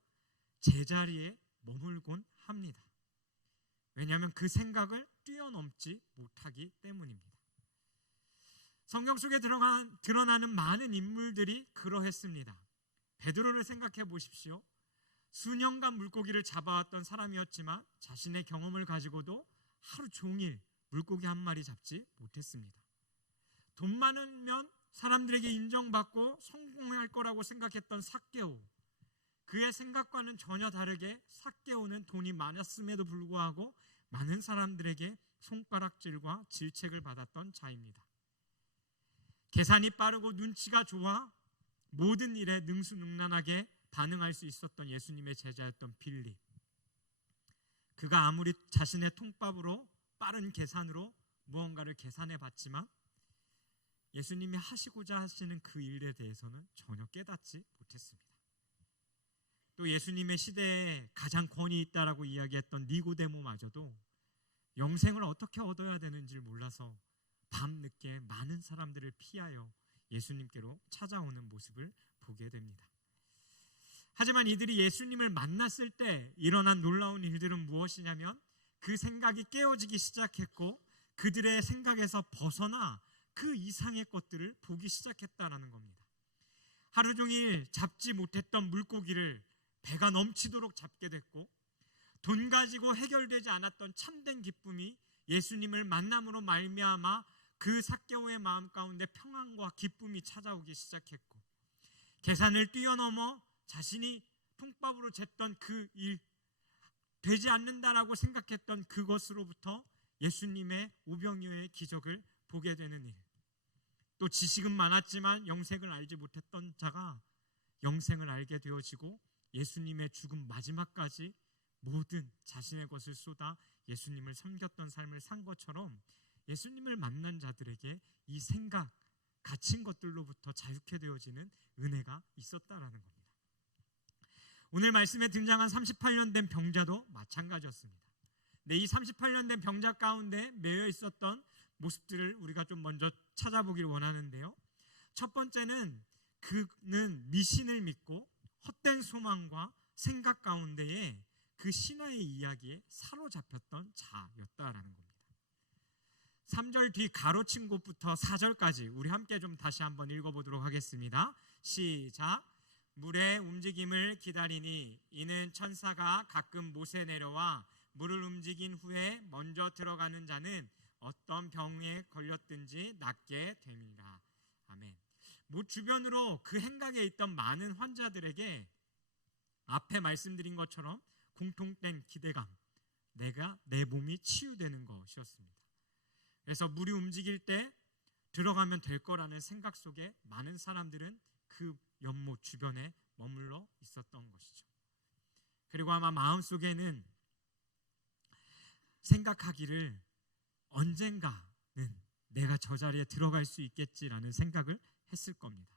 제자리에 머물곤 합니다. 왜냐하면 그 생각을 뛰어넘지 못하기 때문입니다. 성경 속에 드러나는 많은 인물들이 그러했습니다. 베드로를 생각해 보십시오. 수년간 물고기를 잡아왔던 사람이었지만 자신의 경험을 가지고도 하루 종일 물고기 한 마리 잡지 못했습니다. 돈 많으면 사람들에게 인정받고 성공할 거라고 생각했던 삭개오, 그의 생각과는 전혀 다르게 삭개오는 돈이 많았음에도 불구하고 많은 사람들에게 손가락질과 질책을 받았던 자입니다. 계산이 빠르고 눈치가 좋아 모든 일에 능수능란하게 반응할 수 있었던 예수님의 제자였던 빌립, 그가 아무리 자신의 통밥으로 빠른 계산으로 무언가를 계산해 봤지만 예수님이 하시고자 하시는 그 일에 대해서는 전혀 깨닫지 못했습니다. 또 예수님의 시대에 가장 권위 있다라고 이야기했던 니고데모마저도 영생을 어떻게 얻어야 되는지 몰라서 밤늦게 많은 사람들을 피하여 예수님께로 찾아오는 모습을 보게 됩니다. 하지만 이들이 예수님을 만났을 때 일어난 놀라운 일들은 무엇이냐면 그 생각이 깨어지기 시작했고 그들의 생각에서 벗어나 그 이상의 것들을 보기 시작했다라는 겁니다. 하루 종일 잡지 못했던 물고기를 배가 넘치도록 잡게 됐고 돈 가지고 해결되지 않았던 참된 기쁨이 예수님을 만남으로 말미암아 그 삭개오의 마음 가운데 평안과 기쁨이 찾아오기 시작했고 계산을 뛰어넘어 자신이 통밥으로 쟀던 그 일, 되지 않는다라고 생각했던 그것으로부터 예수님의 오병이어의 기적을 보게 되는 일, 또 지식은 많았지만 영생을 알지 못했던 자가 영생을 알게 되어지고 예수님의 죽음 마지막까지 모든 자신의 것을 쏟아 예수님을 섬겼던 삶을 산 것처럼 예수님을 만난 자들에게 이 생각, 갇힌 것들로부터 자유케 되어지는 은혜가 있었다라는 겁니다. 오늘 말씀에 등장한 38년 된 병자도 마찬가지였습니다. 네, 이 38년 된 병자 가운데 매여 있었던 모습들을 우리가 좀 먼저 찾아보길 원하는데요. 첫 번째는 그는 미신을 믿고 헛된 소망과 생각 가운데에 그 신화의 이야기에 사로잡혔던 자였다라는 겁니다. 3절 뒤 가로친 곳부터 4절까지 우리 함께 좀 다시 한번 읽어보도록 하겠습니다. 시작. 물의 움직임을 기다리니 이는 천사가 가끔 못에 내려와 물을 움직인 후에 먼저 들어가는 자는 어떤 병에 걸렸든지 낫게 됩니다. 아멘. 못 주변으로 그 행각에 있던 많은 환자들에게 앞에 말씀드린 것처럼 공통된 기대감, 내 몸이 치유되는 것이었습니다. 그래서 물이 움직일 때 들어가면 될 거라는 생각 속에 많은 사람들은 그 연못 주변에 머물러 있었던 것이죠. 그리고 아마 마음속에는 생각하기를 언젠가는 내가 저 자리에 들어갈 수 있겠지라는 생각을 했을 겁니다.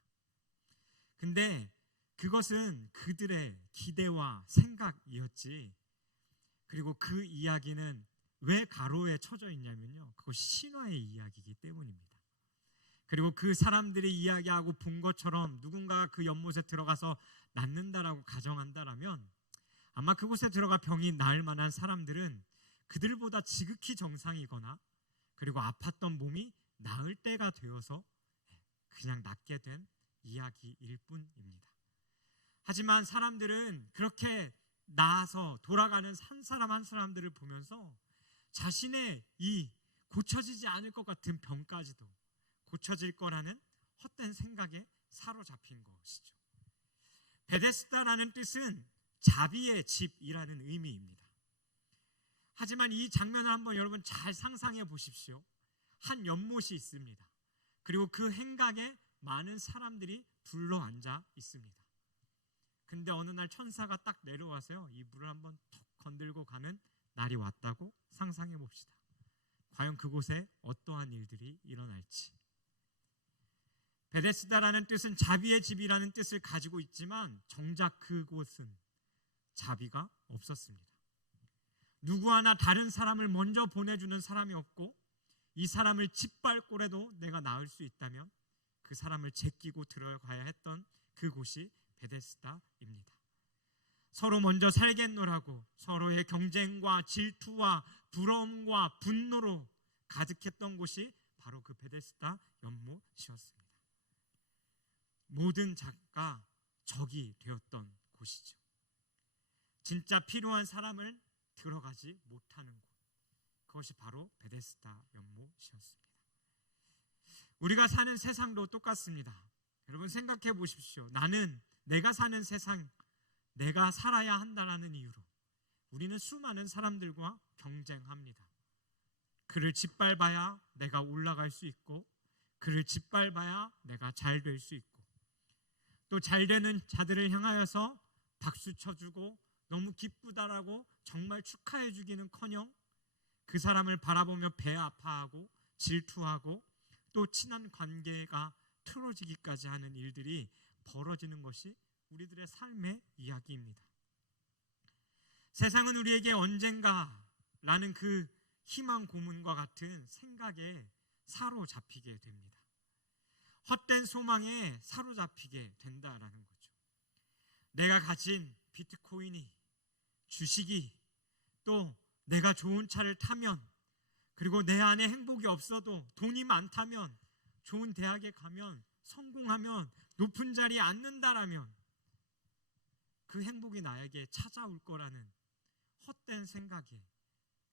근데 그것은 그들의 기대와 생각이었지, 그리고 그 이야기는 왜 가로에 쳐져 있냐면요, 그것이 신화의 이야기이기 때문입니다. 그리고 그 사람들이 이야기하고 본 것처럼 누군가가 그 연못에 들어가서 낫는다라고 가정한다라면 아마 그곳에 들어가 병이 나을 만한 사람들은 그들보다 지극히 정상이거나 그리고 아팠던 몸이 나을 때가 되어서 그냥 낫게 된 이야기일 뿐입니다. 하지만 사람들은 그렇게 나아서 돌아가는 한 사람 한 사람들을 보면서 자신의 이 고쳐지지 않을 것 같은 병까지도 고쳐질 거라는 헛된 생각에 사로잡힌 것이죠. 베데스다라는 뜻은 자비의 집이라는 의미입니다. 하지만 이 장면을 한번 여러분 잘 상상해 보십시오. 한 연못이 있습니다. 그리고 그 행각에 많은 사람들이 둘러앉아 있습니다. 근데 어느 날 천사가 딱 내려와서요, 이 물을 한번 톡 건들고 가는 날이 왔다고 상상해 봅시다. 과연 그곳에 어떠한 일들이 일어날지. 베데스다라는 뜻은 자비의 집이라는 뜻을 가지고 있지만 정작 그곳은 자비가 없었습니다. 누구 하나 다른 사람을 먼저 보내주는 사람이 없고, 이 사람을 짓밟고라도 내가 나을 수 있다면 그 사람을 제끼고 들어가야 했던 그곳이 베데스다입니다. 서로 먼저 살겠노라고 서로의 경쟁과 질투와 부러움과 분노로 가득했던 곳이 바로 그 베데스다 연못이었습니다. 모든 자가 적이 되었던 곳이죠. 진짜 필요한 사람을 들어가지 못하는 곳, 그것이 바로 베데스다 연못이었습니다. 우리가 사는 세상도 똑같습니다. 여러분 생각해 보십시오. 나는 내가 사는 세상, 내가 살아야 한다라는 이유로 우리는 수많은 사람들과 경쟁합니다. 그를 짓밟아야 내가 올라갈 수 있고, 그를 짓밟아야 내가 잘 될 수 있고, 또 잘 되는 자들을 향하여서 박수 쳐주고 너무 기쁘다라고 정말 축하해 주기는커녕 그 사람을 바라보며 배 아파하고 질투하고 또 친한 관계가 틀어지기까지 하는 일들이 벌어지는 것이 우리들의 삶의 이야기입니다. 세상은 우리에게 언젠가라는 그 희망 고문과 같은 생각에 사로잡히게 됩니다. 헛된 소망에 사로잡히게 된다라는 거죠. 내가 가진 비트코인이, 주식이, 또 내가 좋은 차를 타면, 그리고 내 안에 행복이 없어도 돈이 많다면, 좋은 대학에 가면, 성공하면, 높은 자리에 앉는다라면 그 행복이 나에게 찾아올 거라는 헛된 생각에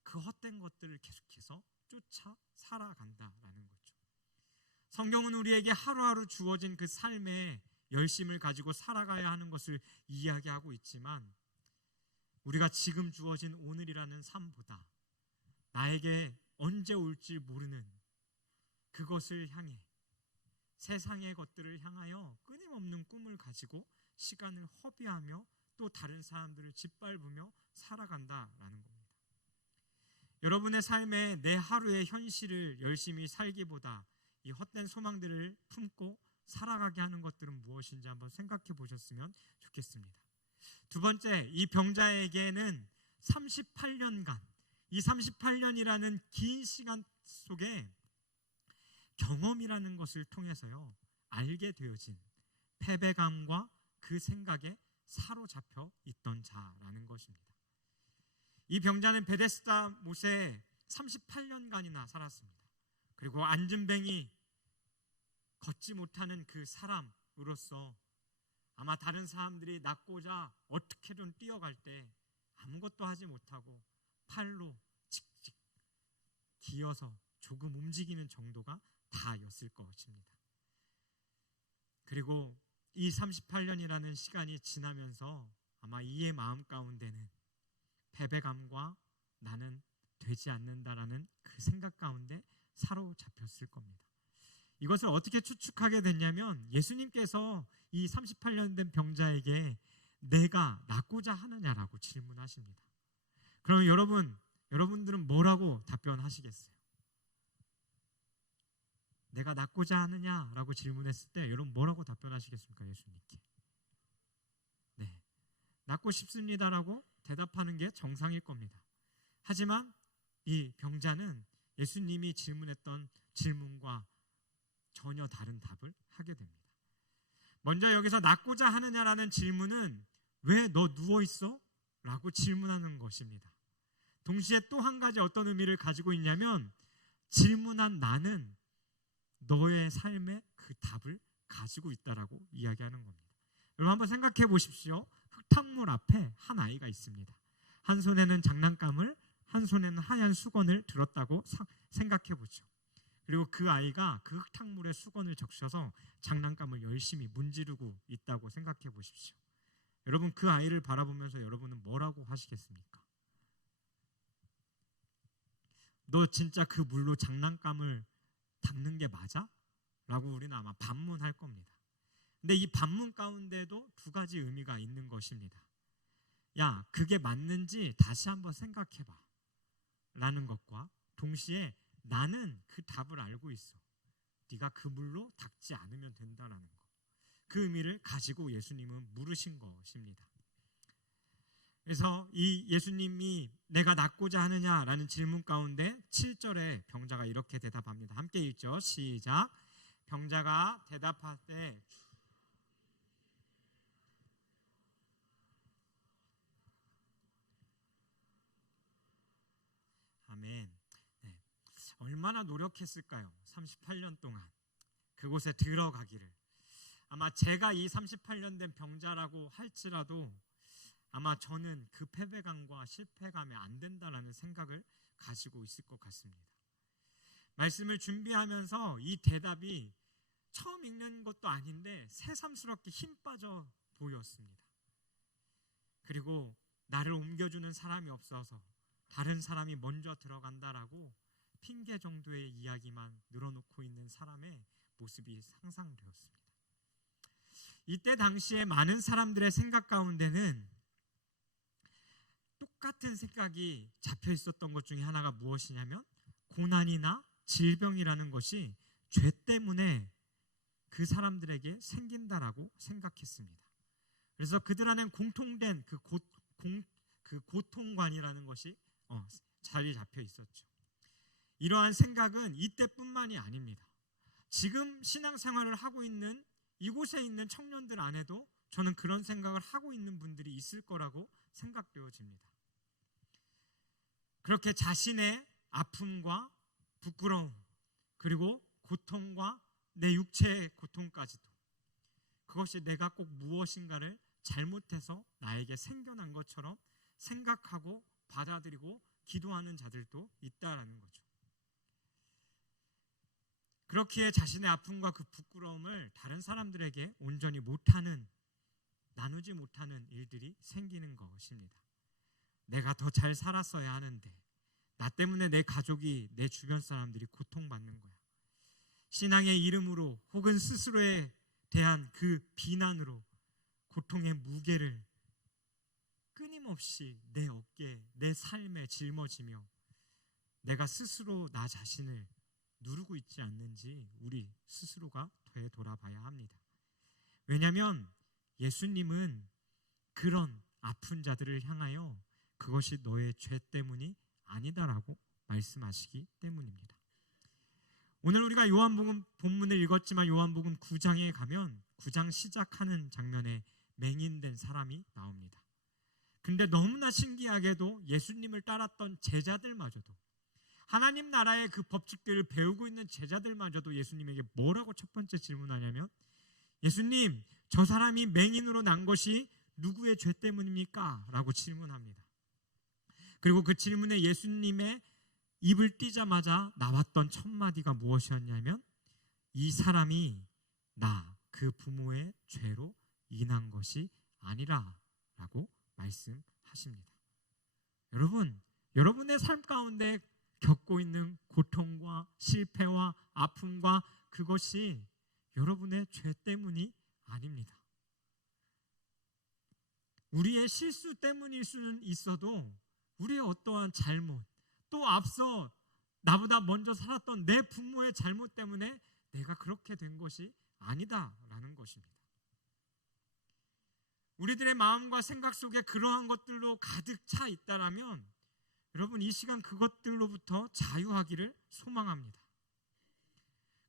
그 헛된 것들을 계속해서 쫓아 살아간다라는 거죠. 성경은 우리에게 하루하루 주어진 그 삶의 열심을 가지고 살아가야 하는 것을 이야기하고 있지만, 우리가 지금 주어진 오늘이라는 삶보다 나에게 언제 올지 모르는 그것을 향해, 세상의 것들을 향하여 끊임없는 꿈을 가지고 시간을 허비하며 또 다른 사람들을 짓밟으며 살아간다라는 겁니다. 여러분의 삶에 내 하루의 현실을 열심히 살기보다 이 헛된 소망들을 품고 살아가게 하는 것들은 무엇인지 한번 생각해 보셨으면 좋겠습니다. 두 번째, 이 병자에게는 38년간, 이 38년이라는 긴 시간 속에 경험이라는 것을 통해서요, 알게 되어진 패배감과 그 생각에 사로잡혀 있던 자라는 것입니다. 이 병자는 베데스다 못에 38년간이나 살았습니다. 그리고 앉은뱅이, 걷지 못하는 그 사람으로서 아마 다른 사람들이 낫고자 어떻게든 뛰어갈 때 아무것도 하지 못하고 팔로 칙칙 기어서 조금 움직이는 정도가 다였을 것입니다. 그리고 이 38년이라는 시간이 지나면서 아마 이의 마음 가운데는 패배감과 나는 되지 않는다라는 그 생각 가운데 사로잡혔을 겁니다. 이것을 어떻게 추측하게 됐냐면, 예수님께서 이 38년 된 병자에게 내가 낫고자 하느냐라고 질문하십니다. 그럼 여러분들은 뭐라고 답변하시겠어요? 내가 낫고자 하느냐라고 질문했을 때 여러분 뭐라고 답변하시겠습니까? 예수님께. 네, 낫고 싶습니다라고 대답하는 게 정상일 겁니다. 하지만 이 병자는 예수님이 질문했던 질문과 전혀 다른 답을 하게 됩니다. 먼저 여기서 낫고자 하느냐라는 질문은 왜 너 누워있어? 라고 질문하는 것입니다. 동시에 또 한 가지 어떤 의미를 가지고 있냐면, 질문한 나는 너의 삶에 그 답을 가지고 있다라고 이야기하는 겁니다. 여러분 한번 생각해 보십시오. 흙탕물 앞에 한 아이가 있습니다. 한 손에는 장난감을, 한 손에는 하얀 수건을 들었다고 생각해 보죠. 그리고 그 아이가 그 흙탕물에 수건을 적셔서 장난감을 열심히 문지르고 있다고 생각해 보십시오. 여러분, 그 아이를 바라보면서 여러분은 뭐라고 하시겠습니까? 너 진짜 그 물로 장난감을 닦는 게 맞아? 라고 우리는 아마 반문할 겁니다. 근데 이 반문 가운데도 두 가지 의미가 있는 것입니다. 야, 그게 맞는지 다시 한번 생각해봐 라는 것과 동시에 나는 그 답을 알고 있어. 네가 그 물로 닦지 않으면 된다라는 것. 그 의미를 가지고 예수님은 물으신 것입니다. 그래서 이 예수님이 내가 낫고자 하느냐라는 질문 가운데 7절에 병자가 이렇게 대답합니다. 함께 읽죠. 시작. 병자가 대답하되 아멘. 네. 얼마나 노력했을까요? 38년 동안 그곳에 들어가기를. 아마 제가 이 38년 된 병자라고 할지라도 아마 저는 그 패배감과 실패감에 안 된다라는 생각을 가지고 있을 것 같습니다. 말씀을 준비하면서 이 대답이 처음 읽는 것도 아닌데 새삼스럽게 힘 빠져 보였습니다. 그리고 나를 옮겨주는 사람이 없어서 다른 사람이 먼저 들어간다라고 핑계 정도의 이야기만 늘어놓고 있는 사람의 모습이 상상되었습니다. 이때 당시에 많은 사람들의 생각 가운데는 똑같은 생각이 잡혀 있었던 것 중에 하나가 무엇이냐면 고난이나 질병이라는 것이 죄 때문에 그 사람들에게 생긴다라고 생각했습니다. 그래서 그들 안엔 공통된 그 고통관이라는 것이 자리 잡혀 있었죠. 이러한 생각은 이때뿐만이 아닙니다. 지금 신앙생활을 하고 있는 이곳에 있는 청년들 안에도 저는 그런 생각을 하고 있는 분들이 있을 거라고 생각되어집니다. 그렇게 자신의 아픔과 부끄러움 그리고 고통과 내 육체의 고통까지도 그것이 내가 꼭 무엇인가를 잘못해서 나에게 생겨난 것처럼 생각하고 받아들이고 기도하는 자들도 있다라는 거죠. 그렇기에 자신의 아픔과 그 부끄러움을 다른 사람들에게 온전히 못하는, 나누지 못하는 일들이 생기는 것입니다. 내가 더 잘 살았어야 하는데 나 때문에 내 가족이, 내 주변 사람들이 고통받는 거야. 신앙의 이름으로 혹은 스스로에 대한 그 비난으로 고통의 무게를 끊임없이 내 어깨에, 내 삶에 짊어지며 내가 스스로 나 자신을 누르고 있지 않는지 우리 스스로가 되돌아봐야 합니다. 왜냐하면 예수님은 그런 아픈 자들을 향하여 그것이 너의 죄 때문이 아니다라고 말씀하시기 때문입니다. 오늘 우리가 요한복음 본문을 읽었지만 요한복음 9장에 가면 9장 시작하는 장면에 맹인된 사람이 나옵니다. 근데 너무나 신기하게도 예수님을 따랐던 제자들마저도, 하나님 나라의 그 법칙들을 배우고 있는 제자들마저도 예수님에게 뭐라고 첫 번째 질문하냐면, 예수님, 저 사람이 맹인으로 난 것이 누구의 죄 때문입니까? 라고 질문합니다. 그리고 그 질문에 예수님의 입을 띄자마자 나왔던 첫 마디가 무엇이었냐면, 이 사람이 나, 그 부모의 죄로 인한 것이 아니라 라고 말씀하십니다. 여러분, 여러분의 삶 가운데 겪고 있는 고통과 실패와 아픔과 그것이 여러분의 죄 때문이 아닙니다. 우리의 실수 때문일 수는 있어도 우리의 어떠한 잘못, 또 앞서 나보다 먼저 살았던 내 부모의 잘못 때문에 내가 그렇게 된 것이 아니다라는 것입니다. 우리들의 마음과 생각 속에 그러한 것들로 가득 차 있다라면 여러분, 이 시간 그것들로부터 자유하기를 소망합니다.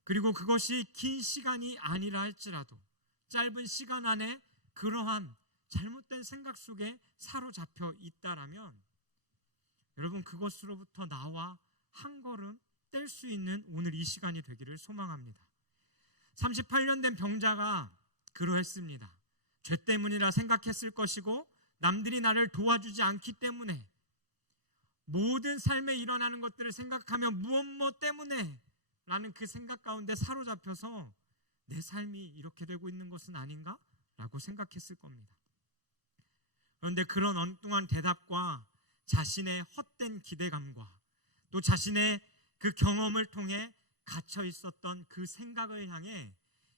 그리고 그것이 긴 시간이 아니라 할지라도 짧은 시간 안에 그러한 잘못된 생각 속에 사로잡혀 있다라면 여러분, 그것으로부터 나와 한 걸음 뗄 수 있는 오늘 이 시간이 되기를 소망합니다. 38년 된 병자가 그러했습니다. 죄 때문이라 생각했을 것이고 남들이 나를 도와주지 않기 때문에 모든 삶에 일어나는 것들을 생각하면 무엇 때문에 라는 그 생각 가운데 사로잡혀서 내 삶이 이렇게 되고 있는 것은 아닌가? 라고 생각했을 겁니다. 그런데 그런 엉뚱한 대답과 자신의 헛된 기대감과 또 자신의 그 경험을 통해 갇혀 있었던 그 생각을 향해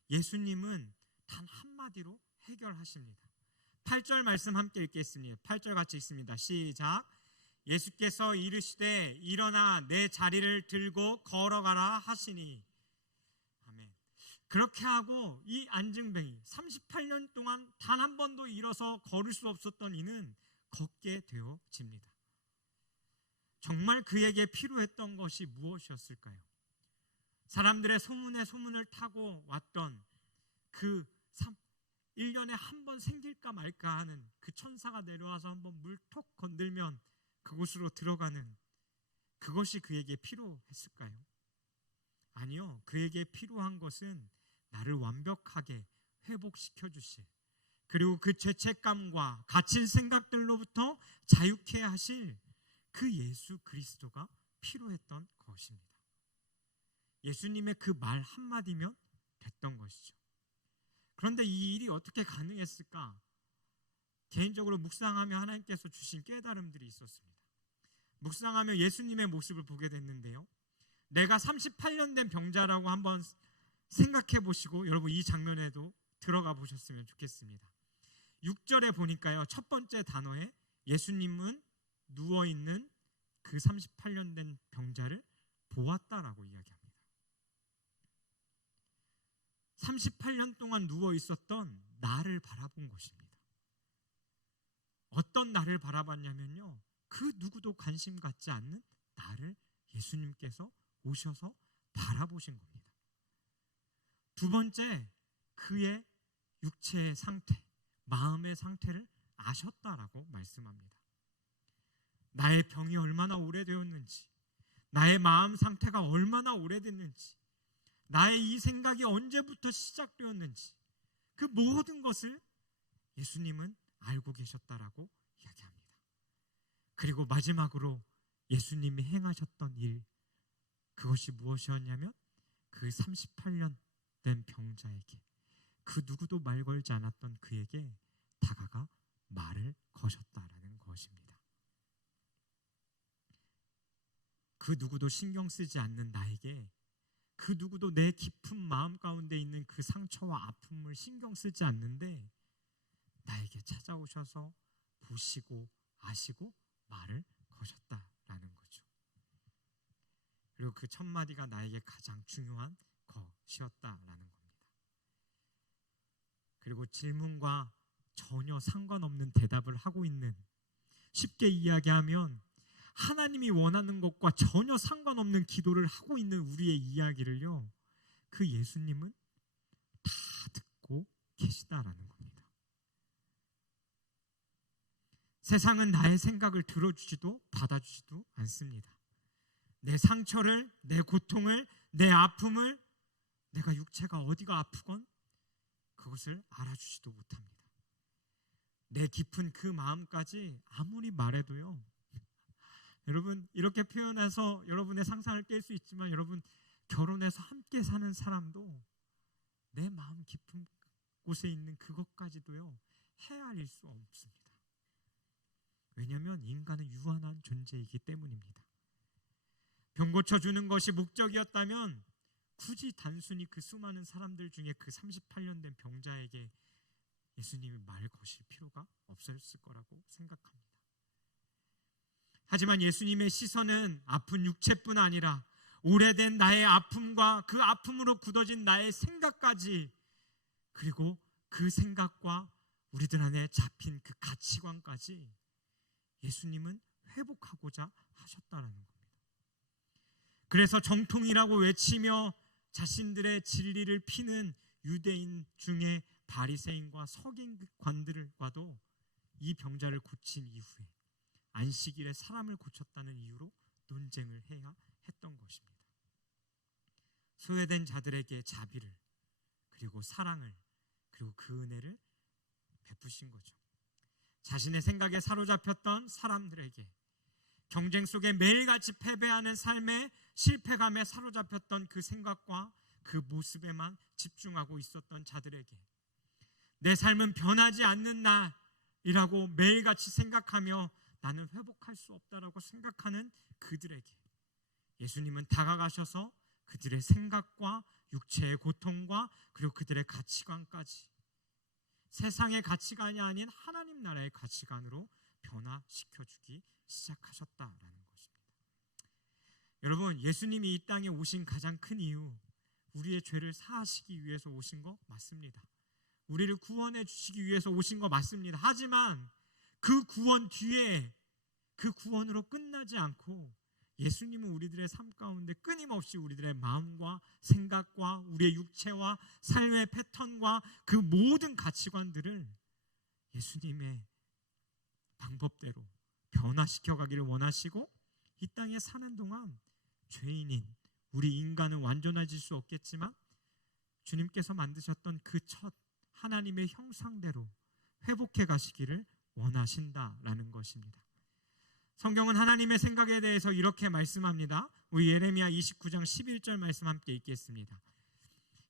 예수님은 단 한마디로 해결하십니다. 8절 말씀 함께 읽겠습니다. 8절 같이 읽습니다. 시작. 예수께서 이르시되 일어나 내 자리를 들고 걸어가라 하시니. 아멘. 그렇게 하고 이 안증뱅이 38년 동안 단 한 번도 일어서 걸을 수 없었던 이는 걷게 되어집니다. 정말 그에게 필요했던 것이 무엇이었을까요? 사람들의 소문에 소문을 타고 왔던 그 1년에 한 번 생길까 말까 하는 그 천사가 내려와서 한번 물 톡 건들면 그곳으로 들어가는 그것이 그에게 필요했을까요? 아니요. 그에게 필요한 것은 나를 완벽하게 회복시켜 주실, 그리고 그 죄책감과 갇힌 생각들로부터 자유케 하실 그 예수 그리스도가 필요했던 것입니다. 예수님의 그 말 한마디면 됐던 것이죠. 그런데 이 일이 어떻게 가능했을까? 개인적으로 묵상하며 하나님께서 주신 깨달음들이 있었습니다. 묵상하며 예수님의 모습을 보게 됐는데요, 내가 38년 된 병자라고 한번 생각해 보시고 여러분 이 장면에도 들어가 보셨으면 좋겠습니다. 6절에 보니까요, 첫 번째 단어에 예수님은 누워있는 그 38년 된 병자를 보았다라고 이야기합니다. 38년 동안 누워있었던 나를 바라본 것입니다. 어떤 나를 바라봤냐면요, 그 누구도 관심 갖지 않는 나를 예수님께서 오셔서 바라보신 겁니다. 두 번째, 그의 육체의 상태, 마음의 상태를 아셨다라고 말씀합니다. 나의 병이 얼마나 오래되었는지, 나의 마음 상태가 얼마나 오래됐는지, 나의 이 생각이 언제부터 시작되었는지 그 모든 것을 예수님은 알고 계셨다라고 이야기합니다. 그리고 마지막으로 예수님이 행하셨던 일, 그것이 무엇이었냐면 그 38년 된 병자에게, 그 누구도 말 걸지 않았던 그에게 다가가 말을 거셨다라는 것입니다. 그 누구도 신경 쓰지 않는 나에게, 그 누구도 내 깊은 마음 가운데 있는 그 상처와 아픔을 신경 쓰지 않는데 나에게 찾아오셔서 보시고 아시고 말을 거셨다라는 거죠. 그리고 그 첫 마디가 나에게 가장 중요한 것이었다라는 겁니다. 그리고 질문과 전혀 상관없는 대답을 하고 있는, 쉽게 이야기하면 하나님이 원하는 것과 전혀 상관없는 기도를 하고 있는 우리의 이야기를요, 그 예수님은 다 듣고 계시다라는 겁니다. 세상은 나의 생각을 들어주지도 받아주지도 않습니다. 내 상처를, 내 고통을, 내 아픔을, 내가 육체가 어디가 아프건 그것을 알아주지도 못합니다. 내 깊은 그 마음까지 아무리 말해도요, 여러분 이렇게 표현해서 여러분의 상상을 깰 수 있지만, 여러분 결혼해서 함께 사는 사람도 내 마음 깊은 곳에 있는 그것까지도요 헤아릴 수 없습니다. 왜냐하면 인간은 유한한 존재이기 때문입니다. 병 고쳐주는 것이 목적이었다면 굳이 단순히 그 수많은 사람들 중에 그 38년 된 병자에게 예수님이 말 거실 필요가 없었을 거라고 생각합니다. 하지만 예수님의 시선은 아픈 육체뿐 아니라 오래된 나의 아픔과 그 아픔으로 굳어진 나의 생각까지, 그리고 그 생각과 우리들 안에 잡힌 그 가치관까지 예수님은 회복하고자 하셨다는 겁니다. 그래서 정통이라고 외치며 자신들의 진리를 피는 유대인 중에 바리새인과 서기관들과도 이 병자를 고친 이후에 안식일에 사람을 고쳤다는 이유로 논쟁을 해야 했던 것입니다. 소외된 자들에게 자비를, 그리고 사랑을, 그리고 그 은혜를 베푸신 거죠. 자신의 생각에 사로잡혔던 사람들에게 경쟁 속에 매일같이 패배하는 삶에 실패감에 사로잡혔던 그 생각과 그 모습에만 집중하고 있었던 자들에게, 내 삶은 변하지 않는 날이라고 매일같이 생각하며 나는 회복할 수 없다라고 생각하는 그들에게 예수님은 다가가셔서 그들의 생각과 육체의 고통과 그리고 그들의 가치관까지 세상의 가치관이 아닌 하나님 나라의 가치관으로 변화시켜주기 시작하셨다라는 것입니다. 여러분, 예수님이 이 땅에 오신 가장 큰 이유, 우리의 죄를 사하시기 위해서 오신 거 맞습니다. 우리를 구원해 주시기 위해서 오신 거 맞습니다. 하지만 그 구원 뒤에, 그 구원으로 끝나지 않고 예수님은 우리들의 삶 가운데 끊임없이 우리들의 마음과 생각과 우리의 육체와 삶의 패턴과 그 모든 가치관들을 예수님의 방법대로 변화시켜 가기를 원하시고, 이 땅에 사는 동안 죄인인 우리 인간은 완전해질 수 없겠지만 주님께서 만드셨던 그 첫 하나님의 형상대로 회복해 가시기를 원하신다라는 것입니다. 성경은 하나님의 생각에 대해서 이렇게 말씀합니다. 우리 예레미야 29장 11절 말씀 함께 읽겠습니다.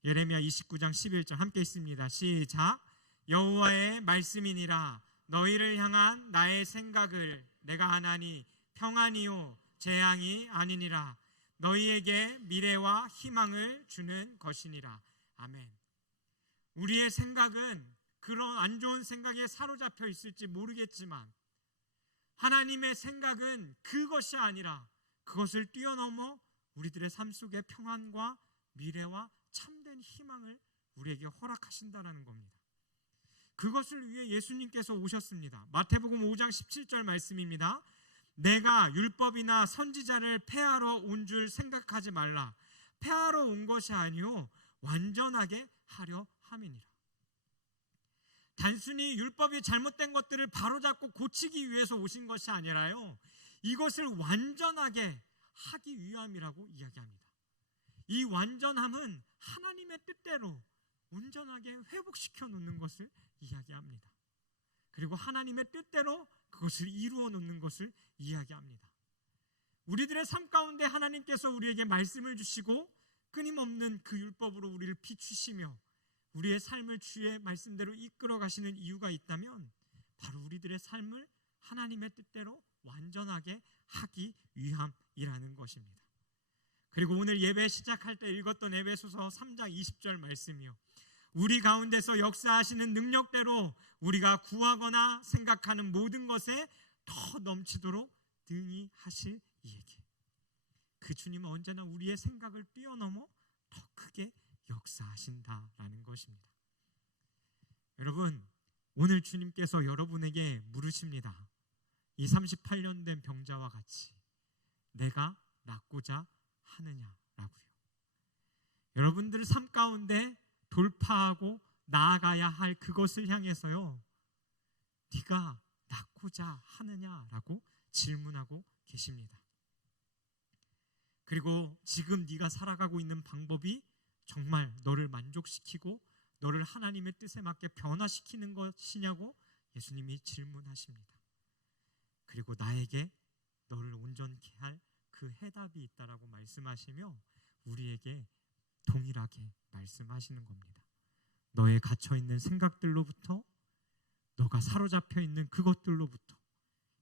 예레미야 29장 11절 함께 읽습니다. 시작. 여호와의 말씀이니라. 너희를 향한 나의 생각을 내가 하나니 평안이요 재앙이 아니니라. 너희에게 미래와 희망을 주는 것이니라. 아멘. 우리의 생각은 그런 안 좋은 생각에 사로잡혀 있을지 모르겠지만 하나님의 생각은 그것이 아니라 그것을 뛰어넘어 우리들의 삶 속에 평안과 미래와 참된 희망을 우리에게 허락하신다는 겁니다. 그것을 위해 예수님께서 오셨습니다. 마태복음 5장 17절 말씀입니다. 내가 율법이나 선지자를 폐하러 온 줄 생각하지 말라. 폐하러 온 것이 아니요 완전하게 하려 함이니라. 단순히 율법이 잘못된 것들을 바로잡고 고치기 위해서 오신 것이 아니라요, 이것을 완전하게 하기 위함이라고 이야기합니다. 이 완전함은 하나님의 뜻대로 온전하게 회복시켜 놓는 것을 이야기합니다. 그리고 하나님의 뜻대로 그것을 이루어 놓는 것을 이야기합니다. 우리들의 삶 가운데 하나님께서 우리에게 말씀을 주시고 끊임없는 그 율법으로 우리를 비추시며 우리의 삶을 주의 말씀대로 이끌어 가시는 이유가 있다면 바로 우리들의 삶을 하나님의 뜻대로 완전하게 하기 위함이라는 것입니다. 그리고 오늘 예배 시작할 때 읽었던 에베소서 3장 20절 말씀이요, 우리 가운데서 역사하시는 능력대로 우리가 구하거나 생각하는 모든 것에 더 넘치도록 능히 하실 이에게. 그 주님은 언제나 우리의 생각을 뛰어넘어 더 크게 역사하신다라는 것입니다. 여러분, 오늘 주님께서 여러분에게 물으십니다. 이 38년 된 병자와 같이 내가 낫고자 하느냐라고요. 여러분들 삶 가운데 돌파하고 나아가야 할 그것을 향해서요, 네가 낫고자 하느냐라고 질문하고 계십니다. 그리고 지금 네가 살아가고 있는 방법이 정말 너를 만족시키고 너를 하나님의 뜻에 맞게 변화시키는 것이냐고 예수님이 질문하십니다. 그리고 나에게 너를 온전케 할 그 해답이 있다라고 말씀하시며 우리에게 동일하게 말씀하시는 겁니다. 너의 갇혀있는 생각들로부터, 너가 사로잡혀 있는 그것들로부터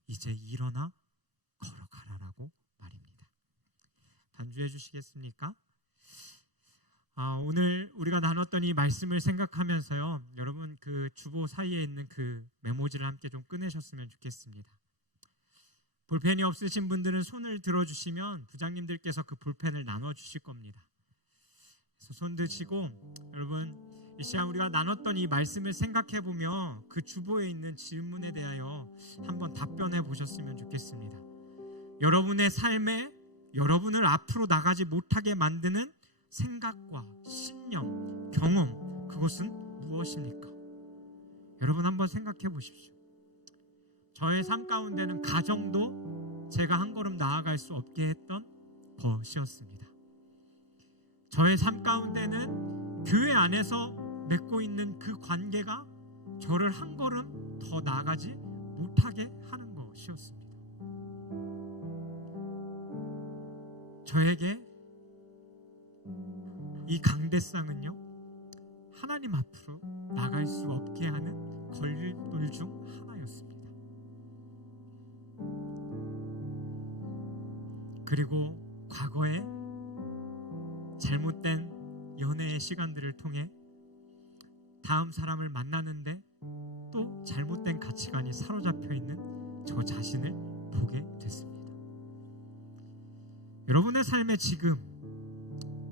이제 일어나 걸어가라라고 말입니다. 반주해 주시겠습니까? 오늘 우리가 나눴던 이 말씀을 생각하면서요, 여러분 그 주보 사이에 있는 그 메모지를 함께 좀 꺼내셨으면 좋겠습니다. 볼펜이 없으신 분들은 손을 들어주시면 부장님들께서 그 볼펜을 나눠주실 겁니다. 그래서 손 드시고 여러분 이 시간 우리가 나눴던 이 말씀을 생각해 보며 그 주보에 있는 질문에 대하여 한번 답변해 보셨으면 좋겠습니다. 여러분의 삶에 여러분을 앞으로 나가지 못하게 만드는 생각과 신념, 경험, 그것은 무엇입니까? 여러분 한번 생각해 보십시오. 저의 삶 가운데는 가정도 제가 한 걸음 나아갈 수 없게 했던 것이었습니다. 저의 삶 가운데는 교회 안에서 맺고 있는 그 관계가 저를 한 걸음 더 나아가지 못하게 하는 것이었습니다. 저에게 이 강대상은요, 하나님 앞으로 나갈 수 없게 하는 걸림돌 중 하나였습니다. 그리고 과거에 잘못된 연애의 시간들을 통해 다음 사람을 만나는데 또 잘못된 가치관이 사로잡혀 있는 저 자신을 보게 됐습니다. 여러분의 삶에 지금,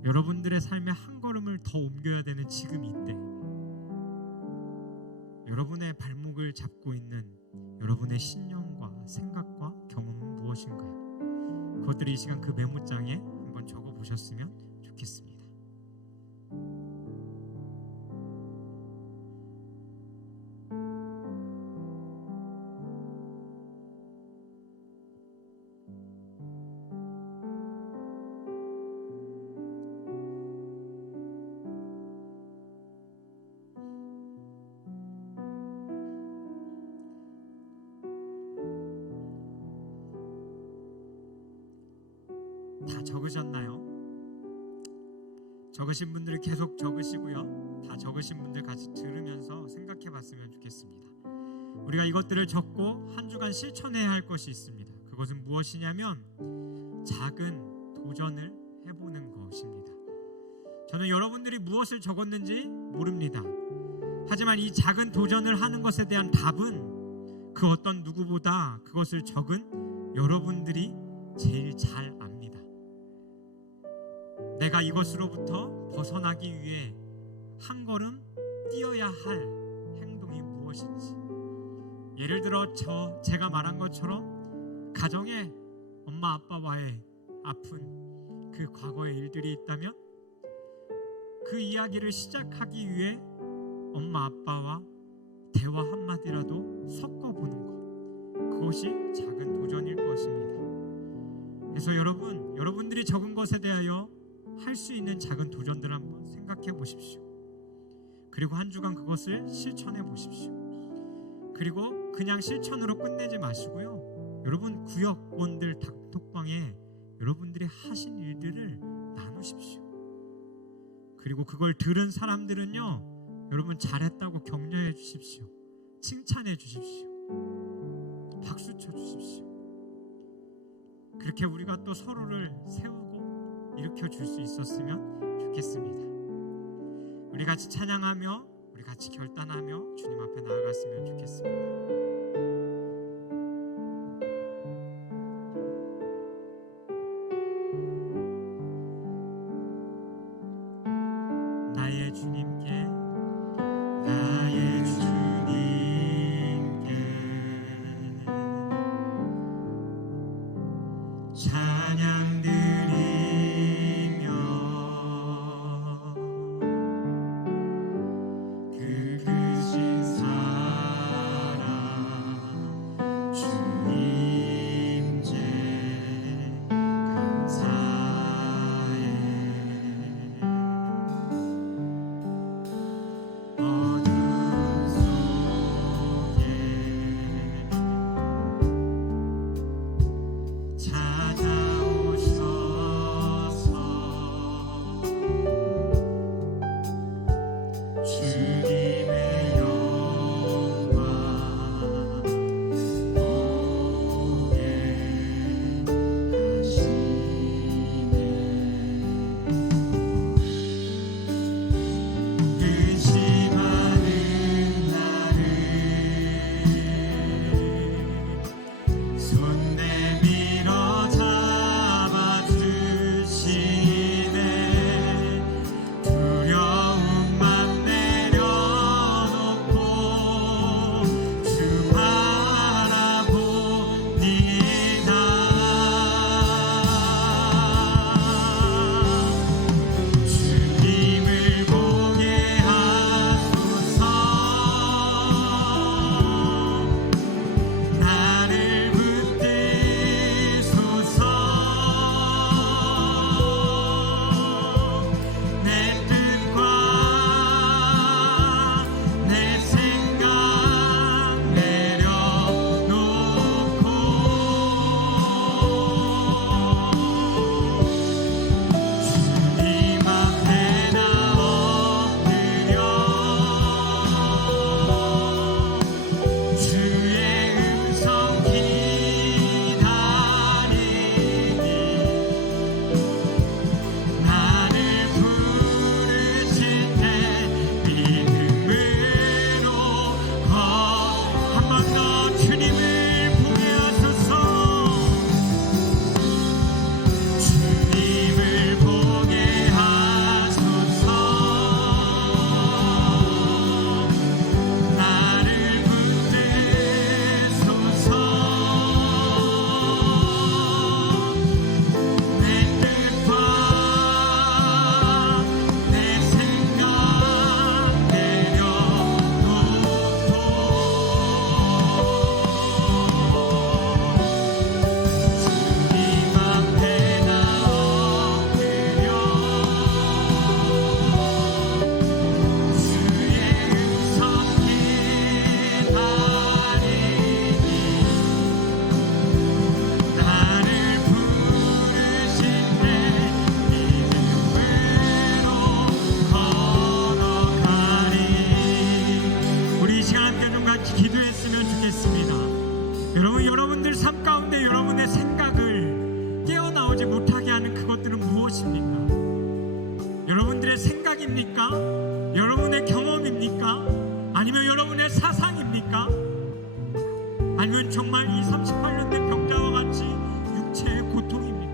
여러분들의 삶에 한 걸음을 더 옮겨야 되는 지금 이때, 여러분의 발목을 잡고 있는 여러분의 신념과 생각과 경험은 무엇인가요? 그것들이 이 시간 그 메모장에 한번 적어 보셨으면 좋겠습니다. 다 적으셨나요? 적으신 분들 계속 적으시고요. 다 적으신 분들 같이 들으면서 생각해 봤으면 좋겠습니다. 우리가 이것들을 적고 한 주간 실천해야 할 것이 있습니다. 그것은 무엇이냐면 작은 도전을 해보는 것입니다. 저는 여러분들이 무엇을 적었는지 모릅니다. 하지만 이 작은 도전을 하는 것에 대한 답은 그 어떤 누구보다 그것을 적은 여러분들이 제일 잘 압니다. 내가 이것으로부터 벗어나기 위해 한 걸음 뛰어야 할 행동이 무엇인지. 예를 들어 제가 말한 것처럼 가정에 엄마 아빠와의 아픈 그 과거의 일들이 있다면 그 이야기를 시작하기 위해 엄마 아빠와 대화 한마디라도 섞어보는 것, 그것이 작은 도전일 것입니다. 그래서 여러분들이 적은 것에 대하여 할 수 있는 작은 도전들 한번 생각해 보십시오. 그리고 한 주간 그것을 실천해 보십시오. 그리고 그냥 실천으로 끝내지 마시고요. 여러분 구역원들 단톡방에 여러분들이 하신 일들을 나누십시오. 그리고 그걸 들은 사람들은요, 여러분 잘했다고 격려해 주십시오. 칭찬해 주십시오. 박수 쳐 주십시오. 그렇게 우리가 또 서로를 세우고 일으켜 줄 수 있었으면 좋겠습니다. 우리 같이 찬양하며, 우리 같이 결단하며 주님 앞에 나아갔으면 좋겠습니다. 나의 주님께, 나의 주님께 찬양 드리며 그 크신 사랑 아니면 정말 이 38년 된 병자와 같이 육체의 고통입니까?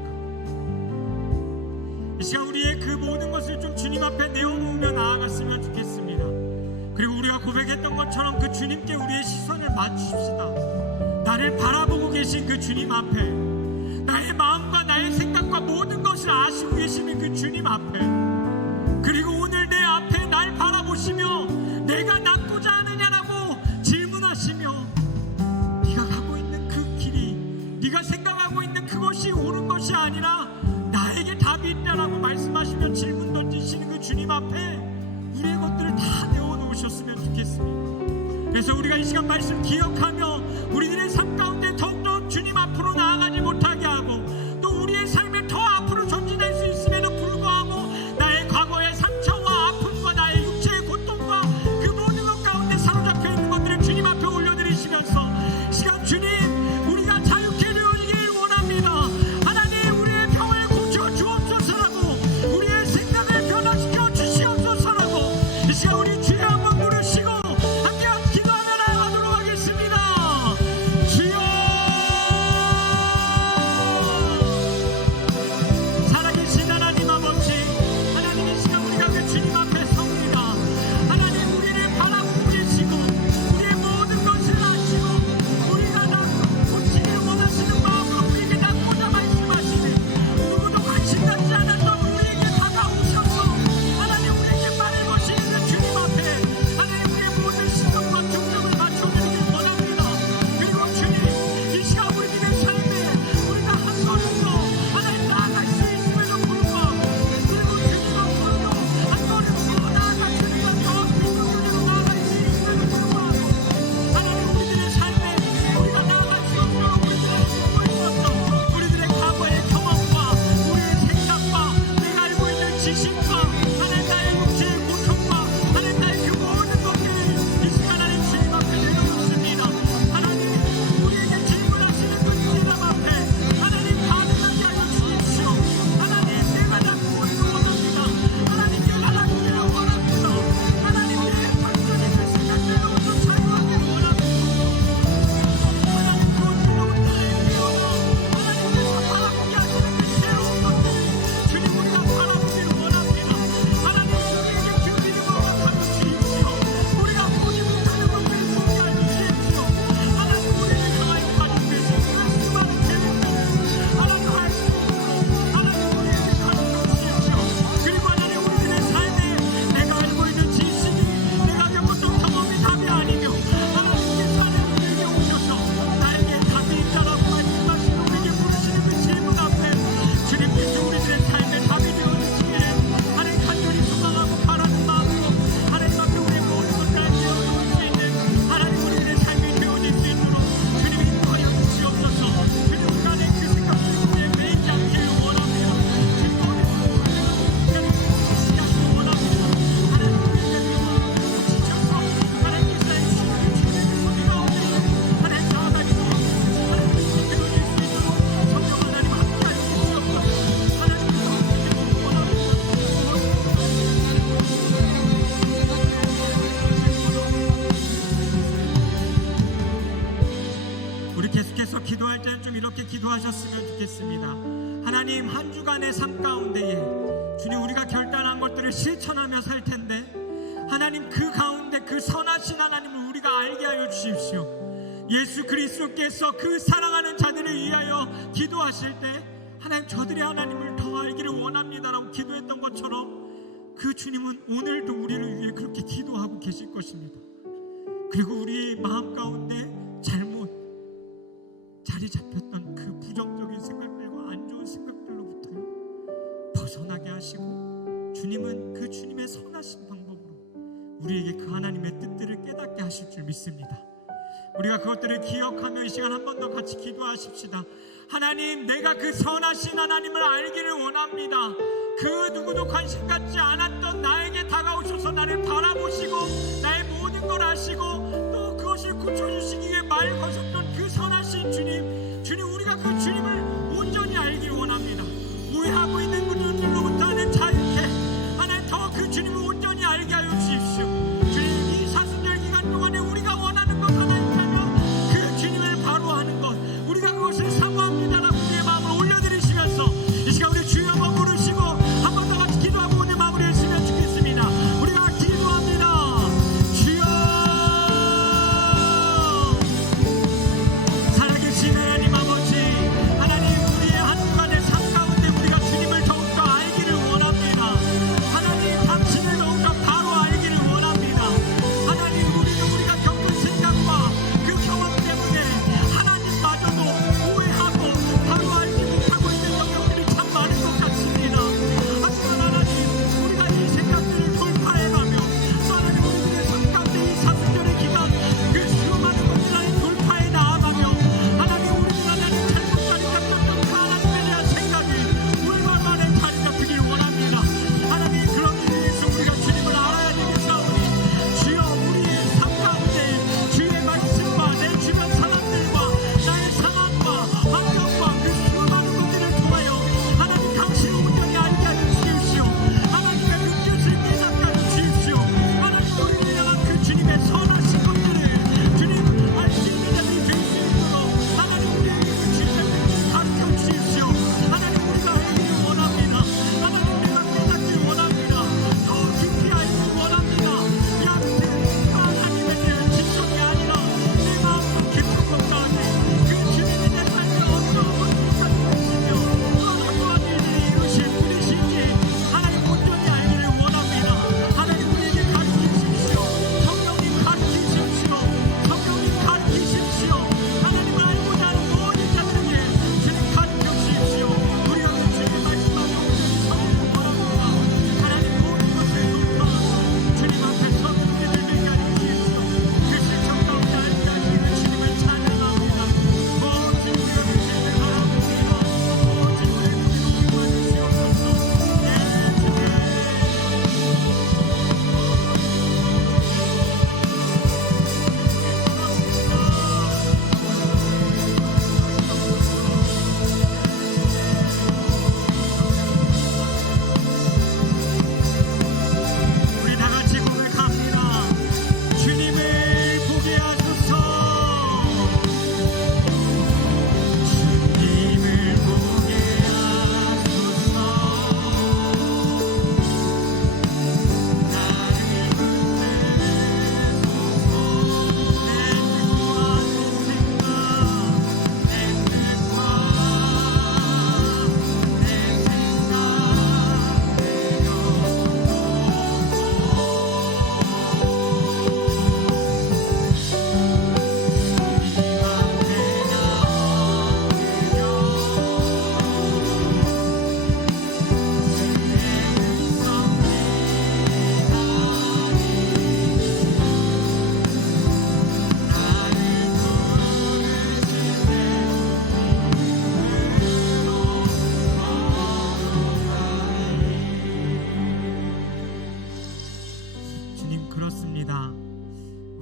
이 시간 우리의 그 모든 것을 좀 주님 앞에 내어놓으며 나아갔으면 좋겠습니다. 그리고 우리가 고백했던 것처럼 그 주님께 우리의 시선을 맞추십시다. 나를 바라보고 계신 그 주님 앞에, 나의 마음과 나의 생각과 모든 것을 아시고 계시는 그 주님 앞에, 그리고 오늘 내 앞에 날 바라보시며 내가 낫고자 하느냐라고 질문하시며, 네가 가고 있는 그 길이, 네가 생각하고 있는 그것이 옳은 것이 아니라 나에게 답이 있다라고 말씀하시며 질문 던지시는 그 주님 앞에 우리의 것들을 다 내어놓으셨으면 좋겠습니다. 그래서 우리가 이 시간 말씀 기억하며 우리들의 삶 가운데 더욱더 주님 앞으로 나아가지 못하게 하고, 또 우리의 삶에 더 앞으로 전진할 수 있음에도 불구하고 나의 과거의 상처와 아픔과 나의 육체의 고통과 그 모든 것 가운데 사로잡혀 있는 것들을 주님 앞에 올려드리시면서 시간 주님, 우리가 자유케 되어지길 원합니다. 하나님, 우리의 병을 고쳐 주옵소서라고, 우리의 생각을 변화시켜 주시옵소서라고 이 시간 우리 주의 한번 부르시고 함께 기도하며 나아가도록 하겠습니다. 주여, 살아계신 하나님 아버지, 하나님 이 시간 우리가 그 주님 앞에 섭니다. 하나님, 우리를 바라보고 계시고 우리의 모든 것을 아시고 우리가 다 고치기를 원하시는 마음으로 우리에게 낫고자 말씀하시는, 누구도 관심 갖지 않았던 우리에게 다가오셔서 하나님 우리에게 말을 거시는 그 주님 앞에 하나님 우리의 모든 시선과 중점을 맞춰드리길 원합니다. 그리고 주님, 이 시간 우리들의 삶에 우리가 한 걸음도 하나님 나아갈 수 있음에도 불구하고, 그리고 주님 앞으로 한 걸음도 나아갈 수 있는 더 비전으로 나아갈 수 있음에도 불구하고 하나님 우리들의 삶에 우리가 나아갈 수 없도록 우리들을 숨고 있었던 우리들의 과거의 경험과 우리의 생각과 내가 알고 있는 지식과 하나님 나의 육체의 고통과 하나님 나의 그 모든 것들을 이 시간 하나님 주님 앞에 내려놓습니다. 하나님, 우리에게 질문하시는 그 주님 앞에 하나님 반응하게 하여 주십시오. 하나님, 내가 낫고 있기를 원합니다. 하나님, 내가 낫기를 원합니다. 하나님, 내 단순히 그 생각대로부터 자유하기를 원합니다. 하나님, 그것들로부터 내게요 하나님께서 바라보게 하시는 그 새로운 것들을 주님 우리가 바라보기를 원합니다. 하나님, 우리에게 주기를 허락하여 주십시오. 우리가 보지 못하는 것들을 보게 하여 주십시오. 하나님, 우리를 향하여 가지고 계신 그 수많은 재능들을 하나님 할 수 있도록 하나님 우리에게 가르쳐 주십시오. 그리고 하나님, 우리들의 삶에 내가 알고 있는 지식이, 내가 겪었던 경험이 답이 아니며 하나님께서 하나님 우리에게 오셔서 나에게 답이 있다라고 말씀하시고 우리에게 부르시는 그 질문 앞에 주님께서 우리들의 삶에 답이 되어주시기를 하나님 간절히 소망하고 바라는 마음으로 하나님 앞에 우리의 모든 것을 내어놓을 수 있는 하나님 우리들의 삶이 되어질 수 있도록 주님 인도하여 주시옵소서. 주님, 우리가 내 그 생각들에 매이지 않기를 원합니다. 주님, 오늘 우리를 시작하기를 원합니다. 하나님, 우리의 마음을 지켜서 하나님께서 해주시는 주님의 가운데 하나님 나아가기도 하나님께서 되어질 수 있도록 성령 하나님 함께하여 주시옵소서. 하나님께서 함께하시기를 원합니다. 우리 계속해서 기도할 때는 좀 이렇게 기도하셨으면 좋겠습니다. 하나님, 한 주간의 삶 가운데에 주님 우리가 결단한 것들을 실천하며 살 텐데 하나님 그 가운데 그 선하신 하나님을 우리가 알게 하여 주십시오. 예수 그리스도께서 그 사랑하는 자들을 위하여 기도하실 때 하나님, 저들의 하나님을 더 알기를 원합니다라고 기도했던 것처럼 그 주님은 오늘도 우리를 위해 그렇게 기도하고 계실 것입니다. 그리고 우리 마음 가운데 잘못 자리 잡혔던 그 부정적인 생각들과 안 좋은 생각들로부터 벗어나게 하시고, 주님은 그 주님의 선하신 방법으로 우리에게 그 하나님의 뜻들을 깨닫게 하실 줄 믿습니다. 우리가 그것들을 기억하며 이 시간 한 번 더 같이 기도하십시다. 하나님, 내가 그 선하신 하나님을 알기를 원합니다. 그 누구도 관심 갖지 않았던 나에게 다가오셔서 나를 바라보시고 나의 모든 걸 아시고 또 그것을 고쳐주시기에 말 거셨던 그 선하신 주님, 주님, 우리가 그 주님을 온전히 알기를 원합니다. 오해하고 있는 분들로부터는 자유케 하나님 더 그 주님을 온전히 알게 하여 주십시오. 주님, 이 사순절 기간 동안에 우리가 원하는 것 하나 있다면 그 주님을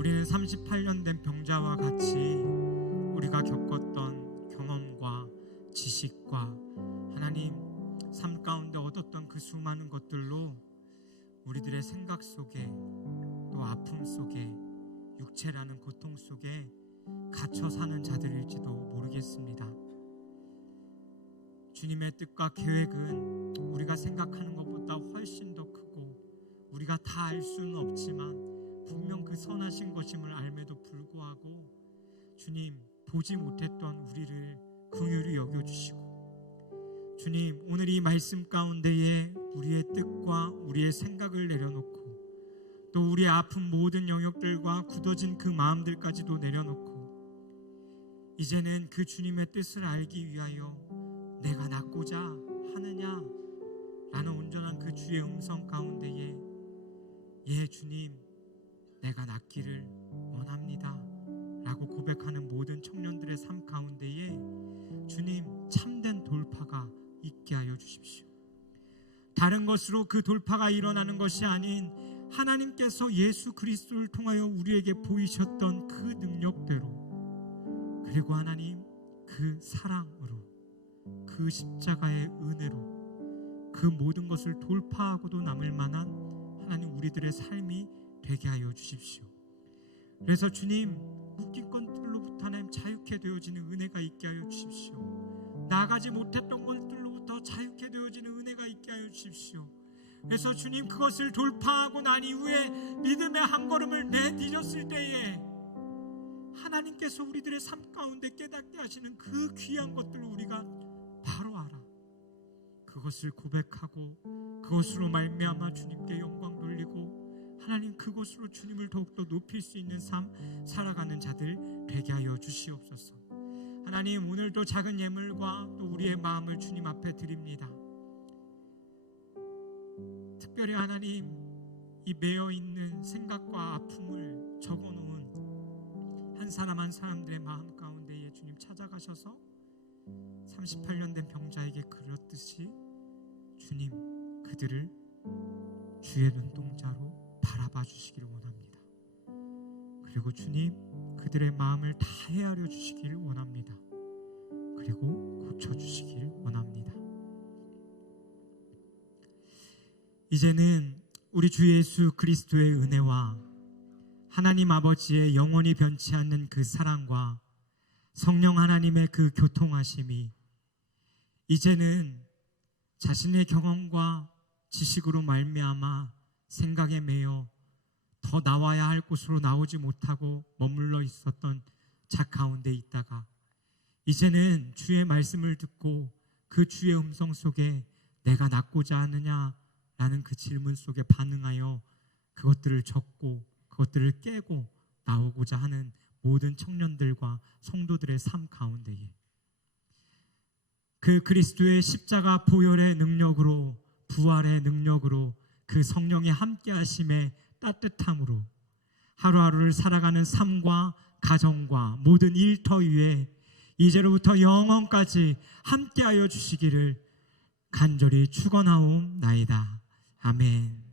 우리는 38년 된 병자와 같이 우리가 겪었던 경험과 지식과 하나님 삶 가운데 얻었던 그 수많은 것들로 우리들의 생각 속에 또 아픔 속에 육체라는 고통 속에 갇혀 사는 자들일지도 모르겠습니다. 주님의 뜻과 계획은 우리가 생각하는 것보다 훨씬 더 크고 우리가 다 알 수는 없지만 분명 그 선하신 것임을 알매도 불구하고 주님 보지 못했던 우리를 긍휼히 여겨주시고 주님 오늘 이 말씀 가운데에 우리의 뜻과 우리의 생각을 내려놓고 또 우리의 아픈 모든 영역들과 굳어진 그 마음들까지도 내려놓고 이제는 그 주님의 뜻을 알기 위하여 내가 낫고자 하느냐 라는 온전한 그 주의 음성 가운데에 예 주님 내가 낫기를 원합니다 라고 고백하는 모든 청년들의 삶 가운데에 주님 참된 돌파가 있게 하여 주십시오. 다른 것으로 그 돌파가 일어나는 것이 아닌 하나님께서 예수 그리스도를 통하여 우리에게 보이셨던 그 능력대로 그리고 하나님 그 사랑으로 그 십자가의 은혜로 그 모든 것을 돌파하고도 남을 만한 하나님 우리들의 삶이 되게 하여 주십시오. 그래서 주님 묶인 것들로부터 하나님 자유케 되어지는 은혜가 있게 하여 주십시오. 나가지 못했던 것들로부터 자유케 되어지는 은혜가 있게 하여 주십시오. 그래서 주님 그것을 돌파하고 난 이후에 믿음의 한 걸음을 내디뎠을 때에 하나님께서 우리들의 삶 가운데 깨닫게 하시는 그 귀한 것들을 우리가 바로 알아 그것을 고백하고 그것으로 말미암아 주님께 영광 돌리고 하나님 그것으로 주님을 더욱더 높일 수 있는 삶 살아가는 자들 되게 하여 주시옵소서. 하나님 오늘도 작은 예물과 또 우리의 마음을 주님 앞에 드립니다. 특별히 하나님 이 매여있는 생각과 아픔을 적어놓은 한 사람 한 사람들의 마음 가운데에 주님 찾아가셔서 38년 된 병자에게 그렸듯이 주님 그들을 주의 눈동자로 바라봐 주시기를 원합니다. 그리고 주님 그들의 마음을 다 헤아려 주시기를 원합니다. 그리고 고쳐주시기를 원합니다. 이제는 우리 주 예수 그리스도의 은혜와 하나님 아버지의 영원히 변치 않는 그 사랑과 성령 하나님의 그 교통하심이 이제는 자신의 경험과 지식으로 말미암아 생각에 매여 더 나와야 할 곳으로 나오지 못하고 머물러 있었던 자 가운데 있다가 이제는 주의 말씀을 듣고 그 주의 음성 속에 내가 낫고자 하느냐 라는 그 질문 속에 반응하여 그것들을 적고 그것들을 깨고 나오고자 하는 모든 청년들과 성도들의 삶 가운데에 그 그리스도의 십자가 보혈의 능력으로 부활의 능력으로 그 성령의 함께 하심의 따뜻함으로 하루하루를 살아가는 삶과 가정과 모든 일터 위에 이제로부터 영원까지 함께하여 주시기를 간절히 축원하옵나이다. 아멘.